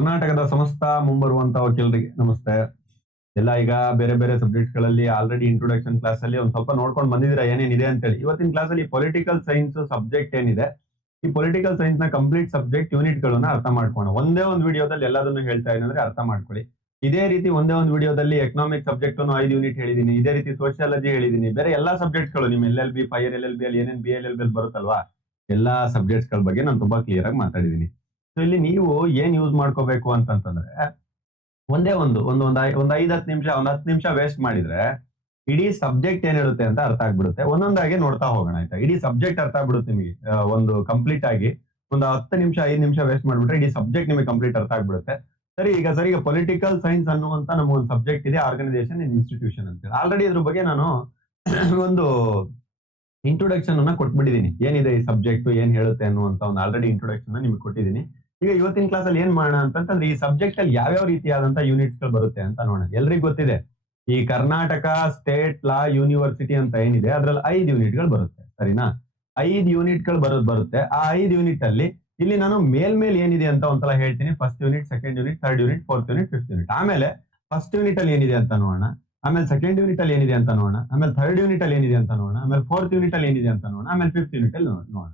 ಕರ್ನಾಟಕದ ಸಮಸ್ತ ಮುಂಬರುವಂತ ವಕೀಲರಿಗೆ ನಮಸ್ತೆ. ಎಲ್ಲ ಈಗ ಬೇರೆ ಬೇರೆ ಸಬ್ಜೆಕ್ಟ್ಸ್ ಗಳಲ್ಲಿ ಆಲ್ರೆಡಿ ಇಂಟ್ರೊಡಕ್ಷನ್ ಕ್ಲಾಸ್ ಅಲ್ಲಿ ಒಂದ್ ಸ್ವಲ್ಪ ನೋಡ್ಕೊಂಡು ಬಂದಿದ್ದೀರಾ ಏನೇನಿದೆ ಅಂತೇಳಿ. ಇವತ್ತಿನ ಕ್ಲಾಸ್ ಅಲ್ಲಿ ಪೊಲಿಟಿಕಲ್ ಸೈನ್ಸ್ ಸಬ್ಜೆಕ್ಟ್ ಏನಿದೆ, ಈ ಪೊಲಿಟಿಕಲ್ ಸೈನ್ಸ್ ನ ಕಂಪ್ಲೀಟ್ ಸಬ್ಜೆಕ್ಟ್ ಯೂನಿಟ್ ಗಳನ್ನ ಅರ್ಥ ಮಾಡ್ಕೋಣ. ಒಂದೇ ಒಂದು ವಿಡಿಯೋದಲ್ಲಿ ಎಲ್ಲದನ್ನು ಹೇಳ್ತಾ ಇದ್ರೆ ಅರ್ಥ ಮಾಡ್ಕೊಳ್ಳಿ. ಇದೇ ರೀತಿ ಒಂದೇ ಒಂದು ವಿಡಿಯೋದಲ್ಲಿ ಎಕನಾಮಿಕ್ ಸಬ್ಜೆಕ್ಟ್ ಅನ್ನು 5 ಯೂನಿಟ್ ಹೇಳಿದೀನಿ. ಇದೇ ರೀತಿ ಸೋಷಿಯಾಲಜಿ ಹೇಳಿದೀನಿ. ಬೇರೆ ಎಲ್ಲಾ ಸಬ್ಜೆಕ್ಟ್ಸ್ ಗಳು ನಿಮ್ LLB, ಫೈರ್ LLB ಅಲ್ಲಿ ಏನೇನ್ BLLB ಅಲ್ಲಿ ಬರುತ್ತಲ್ವಾ, ಎಲ್ಲಾ ಸಬ್ಜೆಕ್ಟ್ಸ್ ಗಳ ಬಗ್ಗೆ ನಾನು ತುಂಬಾ ಕ್ಲಿಯರ್ ಆಗಿ ಮಾತಾಡಿದೀನಿ. ಸೊ ಇಲ್ಲಿ ನೀವು ಏನ್ ಯೂಸ್ ಮಾಡ್ಕೋಬೇಕು ಅಂತಂತಂದ್ರೆ, ಒಂದೇ ಒಂದ್ 5-10 ನಿಮಿಷ, ಒಂದ್ 10 ನಿಮಿಷ ವೇಸ್ಟ್ ಮಾಡಿದ್ರೆ ಇಡೀ ಸಬ್ಜೆಕ್ಟ್ ಏನ್ ಹೇಳುತ್ತೆ ಅಂತ ಅರ್ಥ ಆಗ್ಬಿಡುತ್ತೆ. ಒಂದೊಂದಾಗಿ ನೋಡ್ತಾ ಹೋಗೋಣ ಆಯ್ತಾ. ಇಡೀ ಸಬ್ಜೆಕ್ಟ್ ಅರ್ಥ ಆಗ್ಬಿಡುತ್ತೆ ನಿಮಗೆ. ಒಂದು ಕಂಪ್ಲೀಟ್ ಆಗಿ ಒಂದು 10 ನಿಮಿಷ 5 ನಿಮಿಷ ವೇಸ್ಟ್ ಮಾಡ್ಬಿಟ್ರೆ ಇಡೀ ಸಬ್ಜೆಕ್ಟ್ ನಿಮಗೆ ಕಂಪ್ಲೀಟ್ ಅರ್ಥ ಆಗ್ಬಿಡುತ್ತೆ. ಸರಿ ಈಗ ಪೊಲಿಟಿಕಲ್ ಸೈನ್ಸ್ ಅನ್ನುವಂತ ನಮ್ಗೆ ಒಂದು ಸಬ್ಜೆಕ್ಟ್ ಇದೆ, ಆರ್ಗನೈಸೇಷನ್ ಇನ್ ಇನ್ಸ್ಟಿಟ್ಯೂಷನ್ ಅಂತ. ಆಲ್ರೆಡಿ ಇದ್ರ ಬಗ್ಗೆ ನಾನು ಒಂದು ಇಂಟ್ರೊಡಕ್ಷನ್ ಅನ್ನ ಕೊಟ್ಬಿಟ್ಟಿದೀನಿ. ಏನಿದೆ ಈ ಸಬ್ಜೆಕ್ಟ್, ಏನ್ ಹೇಳುತ್ತೆ ಅನ್ನುವಂತ ಒಂದು ಆಲ್ರೆಡಿ ಇಂಟ್ರೊಡಕ್ಷನ್ ನಿಮ್ಗೆ ಕೊಟ್ಟಿದ್ದೀನಿ. ಈಗ ಇವತ್ತಿನ ಕ್ಲಾಸ್ ಅಲ್ಲಿ ಏನ್ ಮಾಡೋಣ ಅಂತಂದ್ರೆ, ಈ ಸಬ್ಜೆಕ್ಟ್ ಅಲ್ಲಿ ಯಾವ್ಯಾವ ರೀತಿಯಾದಂತ ಯೂನಿಟ್ಸ್ ಗಳು ಬರುತ್ತೆ ಅಂತ ನೋಡೋಣ. ಎಲ್ರಿಗೂ ಗೊತ್ತಿದೆ, ಈ ಕರ್ನಾಟಕ ಸ್ಟೇಟ್ ಲಾ ಯೂನಿವರ್ಸಿಟಿ ಅಂತ ಏನಿದೆ ಅದ್ರಲ್ಲಿ 5 ಯೂನಿಟ್ ಗಳು ಬರುತ್ತೆ. ಸರಿನಾ? 5 ಯೂನಿಟ್ ಗಳು ಬರುತ್ತೆ. ಆ 5 ಯೂನಿಟ್ ಅಲ್ಲಿ ಇಲ್ಲಿ ನಾನು ಮೇಲ್ ಏನಿದೆ ಅಂತ ಒಂದ್ಸಲ ಹೇಳ್ತೀನಿ. First unit, second unit, third unit, fourth unit, fifth unit. ಆಮೇಲೆ ಫಸ್ಟ್ ಯೂನಿಟ್ ಅಲ್ಲಿ ಏನಿದೆ ಅಂತ ನೋಡೋಣ, ಆಮೇಲೆ ಸೆಕೆಂಡ್ ಯೂನಿಟ್ ಅಲ್ಲಿ ಏನಿದೆ ಅಂತ ನೋಡೋಣ, ಆಮೇಲೆ ಥರ್ಡ್ ಯೂನಿಟ್ ಅಲ್ಲಿ ಏನಿದೆ ಅಂತ ನೋಡೋಣ, ಆಮೇಲೆ ಫೋರ್ತ್ ಯೂನಿಟ್ ಅಲ್ಲಿ ಏನಿದೆ ಅಂತ ನೋಡೋಣ, ಆಮೇಲೆ ಫಿಫ್ತ್ ಯೂನಿಟ್ ಅಲ್ಲಿ ನೋಡೋಣ.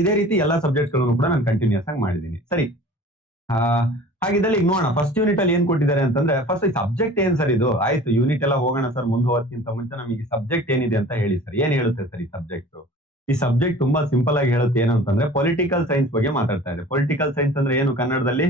ಇದೇ ರೀತಿ ಎಲ್ಲಾ ಸಬ್ಜೆಕ್ಟ್ಸ್ ಗಳನ್ನು ಕೂಡ ನಾನು ಕಂಟಿನ್ಯೂಸ್ ಆಗಿ ಮಾಡಿದ್ದೀನಿ. ಸರಿ, ಆ ಹಾಗಿದ್ದಲ್ಲಿ ಈಗ ನೋಡೋಣ ಫಸ್ಟ್ ಯೂನಿಟ್ ಅಲ್ಲಿ ಏನ್ ಕೊಟ್ಟಿದ್ದಾರೆ ಅಂತಂದ್ರೆ, ಫಸ್ಟ್ ಈ ಸಬ್ಜೆಕ್ಟ್ ಏನ್ ಸರ್ ಇದು? ಆಯ್ತು, ಯೂನಿಟ್ ಎಲ್ಲ ಹೋಗೋಣ ಸರ್, ಮುಂದೆ ಹೋಗೋದಕ್ಕಿಂತ ಮುಂಚೆ ನಮಗೆ ಸಬ್ಜೆಕ್ಟ್ ಏನಿದೆ ಅಂತ ಹೇಳಿ ಸರ್. ಏನ್ ಹೇಳುತ್ತೆ ಸರ್ ಈ ಸಬ್ಜೆಕ್ಟ್? ಈ ಸಬ್ಜೆಕ್ಟ್ ತುಂಬಾ ಸಿಂಪಲ್ ಆಗಿ ಹೇಳುತ್ತೆ. ಏನು ಅಂತಂದ್ರೆ, ಪೊಲಿಟಿಕಲ್ ಸೈನ್ಸ್ ಬಗ್ಗೆ ಮಾತಾಡ್ತಾ ಇದೆ. ಪೊಲಿಟಿಕಲ್ ಸೈನ್ಸ್ ಅಂದ್ರೆ ಏನು? ಕನ್ನಡದಲ್ಲಿ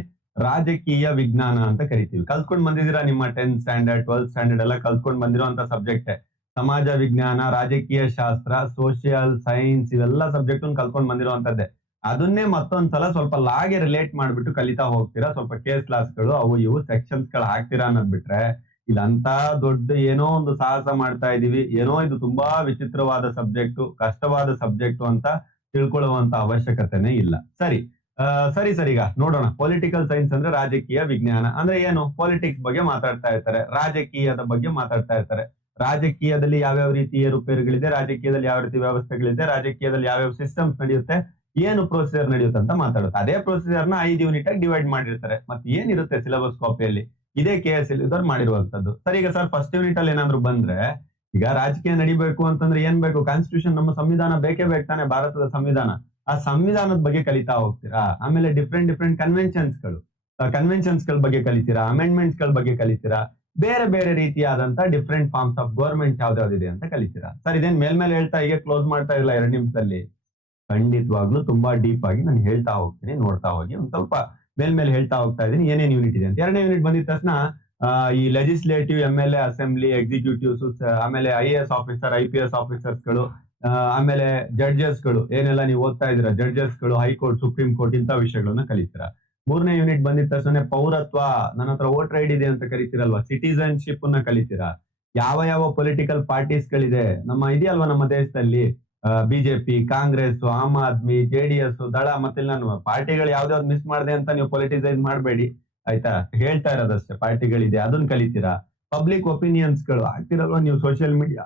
ರಾಜಕೀಯ ವಿಜ್ಞಾನ ಅಂತ ಕರಿತೀವಿ. ಕಲ್ತ್ಕೊಂಡ್ ಬಂದಿದ್ದೀರಾ ನಿಮ್ಮ 10th ಸ್ಟ್ಯಾಂಡರ್ಡ್ 12th ಸ್ಟ್ಯಾಂಡರ್ಡ್ ಎಲ್ಲ ಕಲ್ತ್ಕೊಂಡ್ ಬಂದಿರುವಂತ ಸಬ್ಜೆಕ್ಟ್. ಸಮಾಜ ವಿಜ್ಞಾನ, ರಾಜಕೀಯ ಶಾಸ್ತ್ರ, ಸೋಷಿಯಲ್ ಸೈನ್ಸ್, ಇವೆಲ್ಲ ಸಬ್ಜೆಕ್ಟ್ ಕಲ್ತ್ಕೊಂಡ್ ಬಂದಿರುವಂತದ್ದೇ. ಅದನ್ನೇ ಮತ್ತೊಂದ್ಸಲ ಸ್ವಲ್ಪ ಲಾಗೆ ರಿಲೇಟ್ ಮಾಡ್ಬಿಟ್ಟು ಕಲಿತಾ ಹೋಗ್ತೀರಾ. ಸ್ವಲ್ಪ ಕೇಸ್ ಕ್ಲಾಸ್ಗಳು ಅವು ಇವು ಸೆಕ್ಷನ್ಸ್ ಗಳು ಹಾಕ್ತೀರಾ ಅನ್ನೋದ್ ಬಿಟ್ರೆ, ಇಲ್ಲಂತ ದೊಡ್ಡ ಏನೋ ಒಂದು ಸಾಹಸ ಮಾಡ್ತಾ ಇದೀವಿ, ಏನೋ ಇದು ತುಂಬಾ ವಿಚಿತ್ರವಾದ ಸಬ್ಜೆಕ್ಟ್, ಕಷ್ಟವಾದ ಸಬ್ಜೆಕ್ಟ್ ಅಂತ ತಿಳ್ಕೊಳ್ಳುವಂತ ಅವಶ್ಯಕತೆನೇ ಇಲ್ಲ. ಸರಿ, ಸರಿ ಈಗ ನೋಡೋಣ. ಪೊಲಿಟಿಕಲ್ ಸೈನ್ಸ್ ಅಂದ್ರೆ ರಾಜಕೀಯ ವಿಜ್ಞಾನ ಅಂದ್ರೆ ಏನು? ಪೊಲಿಟಿಕ್ಸ್ ಬಗ್ಗೆ ಮಾತಾಡ್ತಾ ಇರ್ತಾರೆ, ರಾಜಕೀಯದ ಬಗ್ಗೆ ಮಾತಾಡ್ತಾ ಇರ್ತಾರೆ. ರಾಜಕೀಯದಲ್ಲಿ ಯಾವ್ಯಾವ ರೀತಿ ಏರುಪೇರುಗಳಿದೆ, ರಾಜಕೀಯದಲ್ಲಿ ಯಾವ ರೀತಿ ವ್ಯವಸ್ಥೆಗಳಿದೆ, ರಾಜಕೀಯದಲ್ಲಿ ಯಾವ್ಯಾವ ಸಿಸ್ಟಮ್ಸ್ ನಡೆಯುತ್ತೆ, ಏನು ಪ್ರೊಸೀಜರ್ ನಡೆಯುತ್ತೆ ಅಂತ ಮಾತಾಡುತ್ತೆ. ಅದೇ ಪ್ರೊಸೀಜರ್ ನ 5 ಯೂನಿಟ್ ಆಗಿ ಡಿವೈಡ್ ಮಾಡಿರ್ತಾರೆ. ಮತ್ತೆ ಏನಿರುತ್ತೆ ಸಿಲೆಬಸ್ ಕಾಪಿಯಲ್ಲಿ? ಇದೇ KSL ಇದ್ದವ್ರು ಮಾಡಿರುವಂತದ್ದು. ಸರಿ, ಈಗ ಸರ್ ಫಸ್ಟ್ ಯೂನಿಟ್ ಅಲ್ಲಿ ಏನಾದ್ರು ಬಂದ್ರೆ, ಈಗ ರಾಜಕೀಯ ನಡಿಬೇಕು ಅಂತಂದ್ರೆ ಏನ್ ಬೇಕು? ಕಾನ್ಸ್ಟಿಟ್ಯೂಷನ್, ನಮ್ಮ ಸಂವಿಧಾನ ಬೇಕೇ ಬೇಕು ತಾನೆ, ಭಾರತದ ಸಂವಿಧಾನ. ಆ ಸಂವಿಧಾನದ ಬಗ್ಗೆ ಕಲಿತಾ ಹೋಗ್ತೀರಾ. ಆಮೇಲೆ ಡಿಫ್ರೆಂಟ್ ಕನ್ವೆನ್ಷನ್ಸ್ ಗಳ ಬಗ್ಗೆ ಕಲಿತೀರಾ, ಅಮೆಂಡ್ಮೆಂಟ್ಸ್ ಗಳ ಬಗ್ಗೆ ಕಲಿತೀರಾ, ಬೇರೆ ಬೇರೆ ರೀತಿಯಾದಂತ ಡಿಫ್ರೆಂಟ್ ಫಾರ್ಮ್ಸ್ ಆಫ್ ಗವರ್ಮೆಂಟ್ ಯಾವ್ದಾವ್ದಿದೆ ಅಂತ ಕಲಿತೀರಾ. ಸರ್ ಇದೇನ್ ಮೇಲ್ಮೇಲೆ ಹೇಳ್ತಾ ಹೀಗೆ ಕ್ಲೋಸ್ ಮಾಡ್ತಾ ಇಲ್ಲ 2 ನಿಮಿಷದಲ್ಲಿ. ಖಂಡಿತವಾಗ್ಲೂ ತುಂಬಾ ಡೀಪ್ ಆಗಿ ನಾನು ಹೇಳ್ತಾ ಹೋಗ್ತೀನಿ, ನೋಡ್ತಾ ಹೋಗಿ. ಒಂದ್ ಸ್ವಲ್ಪ ಮೇಲ್ಮೇಲೆ ಹೇಳ್ತಾ ಹೋಗ್ತಾ ಇದ್ದೀನಿ ಏನೇನ್ ಯೂನಿಟ್ ಇದೆ ಅಂತ. 2ನೇ ಯೂನಿಟ್ ಬಂದಿದ ತಕ್ಷಣ ಈ ಲೆಜಿಸ್ಲೇಟಿವ್, MLA, ಅಸೆಂಬ್ಲಿ, ಎಕ್ಸಿಕ್ಯೂಟಿವ್ಸ್, ಆಮೇಲೆ IAS ಆಫೀಸರ್, IPS ಆಫೀಸರ್ಸ್ ಗಳು, ಆಮೇಲೆ ಜಡ್ಜಸ್ ಗಳು, ಏನೆಲ್ಲ ನೀವು ಓದ್ತಾ ಇದ್ದೀರಾ, ಜಡ್ಜಸ್ ಗಳು, ಹೈಕೋರ್ಟ್, ಸುಪ್ರೀಂ ಕೋರ್ಟ್, ಇಂಥ ವಿಷಯಗಳನ್ನ ಕಲಿತೀರಾ. 3ನೇ ಯೂನಿಟ್ ಬಂದಿದ ತಕ್ಷಣ ಪೌರತ್ವ, ನನ್ನ ಹತ್ರ ವೋಟರ್ ID ಇದೆ ಅಂತ ಕರಿತೀರಲ್ವಾ, ಸಿಟಿಸನ್ಶಿಪ್ ನ ಕಲಿತೀರಾ. ಯಾವ ಯಾವ ಪೊಲಿಟಿಕಲ್ ಪಾರ್ಟೀಸ್ ಗಳಿದೆ ಇದೆಯಲ್ವಾ ನಮ್ಮ ದೇಶದಲ್ಲಿ, BJP, ಕಾಂಗ್ರೆಸ್, ಆಮ್ ಆದ್ಮಿ, JDS, ದಳ, ಮತ್ತೆ ನಾನು ಪಾರ್ಟಿಗಳು ಯಾವ್ದಾವ್ದು ಮಿಸ್ ಮಾಡಿದೆ ಅಂತ ನೀವು ಪೊಲಿಟಿಸೈಸ್ ಮಾಡಬೇಡಿ ಆಯ್ತಾ. ಹೇಳ್ತಾ ಇರೋದಷ್ಟೇ, ಪಾರ್ಟಿಗಳಿದೆ ಅದನ್ನ ಕಲಿತೀರಾ. ಪಬ್ಲಿಕ್ ಒಪಿನಿಯನ್ಸ್ ಗಳು ಆಗ್ತಿರಲ್ವಾ ನೀವು ಸೋಷಿಯಲ್ ಮೀಡಿಯಾ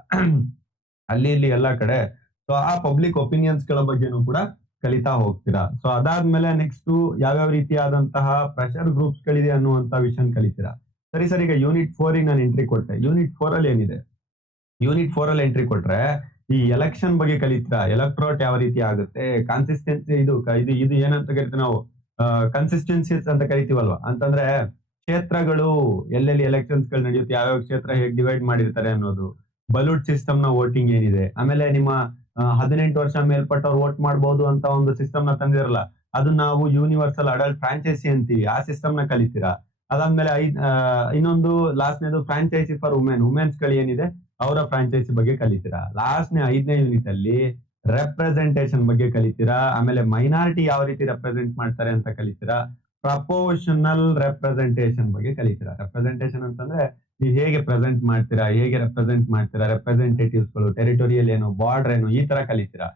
ಅಲ್ಲಿ ಇಲ್ಲಿ ಎಲ್ಲಾ ಕಡೆ. ಸೊ ಆ ಪಬ್ಲಿಕ್ ಒಪಿನಿಯನ್ಸ್ ಗಳ ಬಗ್ಗೆನೂ ಕೂಡ ಕಲಿತಾ ಹೋಗ್ತೀರಾ. ಸೊ ಅದಾದ್ಮೇಲೆ ನೆಕ್ಸ್ಟ್ ಯಾವ್ಯಾವ ರೀತಿಯಾದಂತಹ ಪ್ರೆಷರ್ ಗ್ರೂಪ್ಸ್ ಗಳಿದೆ ಅನ್ನುವಂತ ವಿಷಯ ಕಲಿತೀರಾ. ಸರಿ ಈಗ ಯೂನಿಟ್ 4 ನಾನು ಎಂಟ್ರಿ ಕೊಟ್ಟೆ. ಯೂನಿಟ್ 4 ಅಲ್ಲಿ ಏನಿದೆ? ಯೂನಿಟ್ 4 ಅಲ್ಲಿ ಎಂಟ್ರಿ ಕೊಟ್ರೆ ಈ ಎಲೆಕ್ಷನ್ ಬಗ್ಗೆ ಕಲಿತೀರಾ. ಎಲೆಕ್ಟ್ರೋಟ್ ಯಾವ ರೀತಿ ಆಗುತ್ತೆ, ಕಾನ್ಸಿಸ್ಟೆನ್ಸಿ, ಇದು ಏನಂತ ಕರಿತೀವಿ ನಾವು, ಕನ್ಸಿಸ್ಟೆನ್ಸಿಸ್ ಅಂತ ಕರಿತೀವಲ್ವಾ. ಅಂತಂದ್ರೆ ಕ್ಷೇತ್ರಗಳು, ಎಲ್ಲೆಲ್ಲಿ ಎಲೆಕ್ಷನ್ಸ್ ಗಳು ನಡೆಯುತ್ತೆ, ಯಾವ್ಯಾವ ಕ್ಷೇತ್ರ ಹೇಗೆ ಡಿವೈಡ್ ಮಾಡಿರ್ತಾರೆ ಅನ್ನೋದು, ಬಲೂಟ್ ಸಿಸ್ಟಮ್ ನ ವೋಟಿಂಗ್ ಏನಿದೆ, ಆಮೇಲೆ ನಿಮ್ಮ 18 ವರ್ಷ ಮೇಲ್ಪಟ್ಟವ್ರು ವೋಟ್ ಮಾಡಬಹುದು ಅಂತ ಒಂದು ಸಿಸ್ಟಮ್ ನ ತಂದಿರಲ್ಲ, ಅದು ನಾವು ಯೂನಿವರ್ಸಲ್ ಅಡಲ್ಟ್ ಫ್ರಾಂಚೈಸಿ ಅಂತೀವಿ. ಆ ಸಿಸ್ಟಮ್ ನ ಕಲಿತೀರಾ. ಅದಾದ್ಮೇಲೆ ಇನ್ನೊಂದು ಲಾಸ್ಟ್ನೇದು ಫ್ರಾಂಚೈಸಿ ಫಾರ್ ವುಮೆನ್ಸ್ ಗಳು ಏನಿದೆ, ಅವರ ಫ್ರಾಂಚೈಸಿ ಬಗ್ಗೆ ಕಲಿತೀರಾ. ಲಾಸ್ಟ್ನೇ 5ನೇ ಯೂನಿಟ್ ಅಲ್ಲಿ ರೆಪ್ರೆಸೆಂಟೇಷನ್ ಬಗ್ಗೆ ಕಲಿತೀರಾ. ಆಮೇಲೆ ಮೈನಾರಿಟಿ ಯಾವ ರೀತಿ ರೆಪ್ರೆಸೆಂಟ್ ಮಾಡ್ತಾರೆ ಅಂತ ಕಲಿತೀರಾ. ಪ್ರಪೋರ್ಷನಲ್ ರೆಪ್ರೆಸೆಂಟೇಷನ್ ಬಗ್ಗೆ ಕಲಿತೀರಾ. ರೆಪ್ರೆಸೆಂಟೇಷನ್ ಅಂತಂದ್ರೆ ನೀವು ಹೇಗೆ ಪ್ರೆಸೆಂಟ್ ಮಾಡ್ತೀರಾ, ಹೇಗೆ ರೆಪ್ರೆಸೆಂಟ್ ಮಾಡ್ತೀರಾ, ರೆಪ್ರೆಸೆಂಟೇಟಿವ್ಸ್ ಗಳು, ಟೆರಿಟೋರಿಯಲ್ ಏನು, ಬಾರ್ಡರ್ ಏನು, ಈ ತರ ಕಲಿತೀರಾ.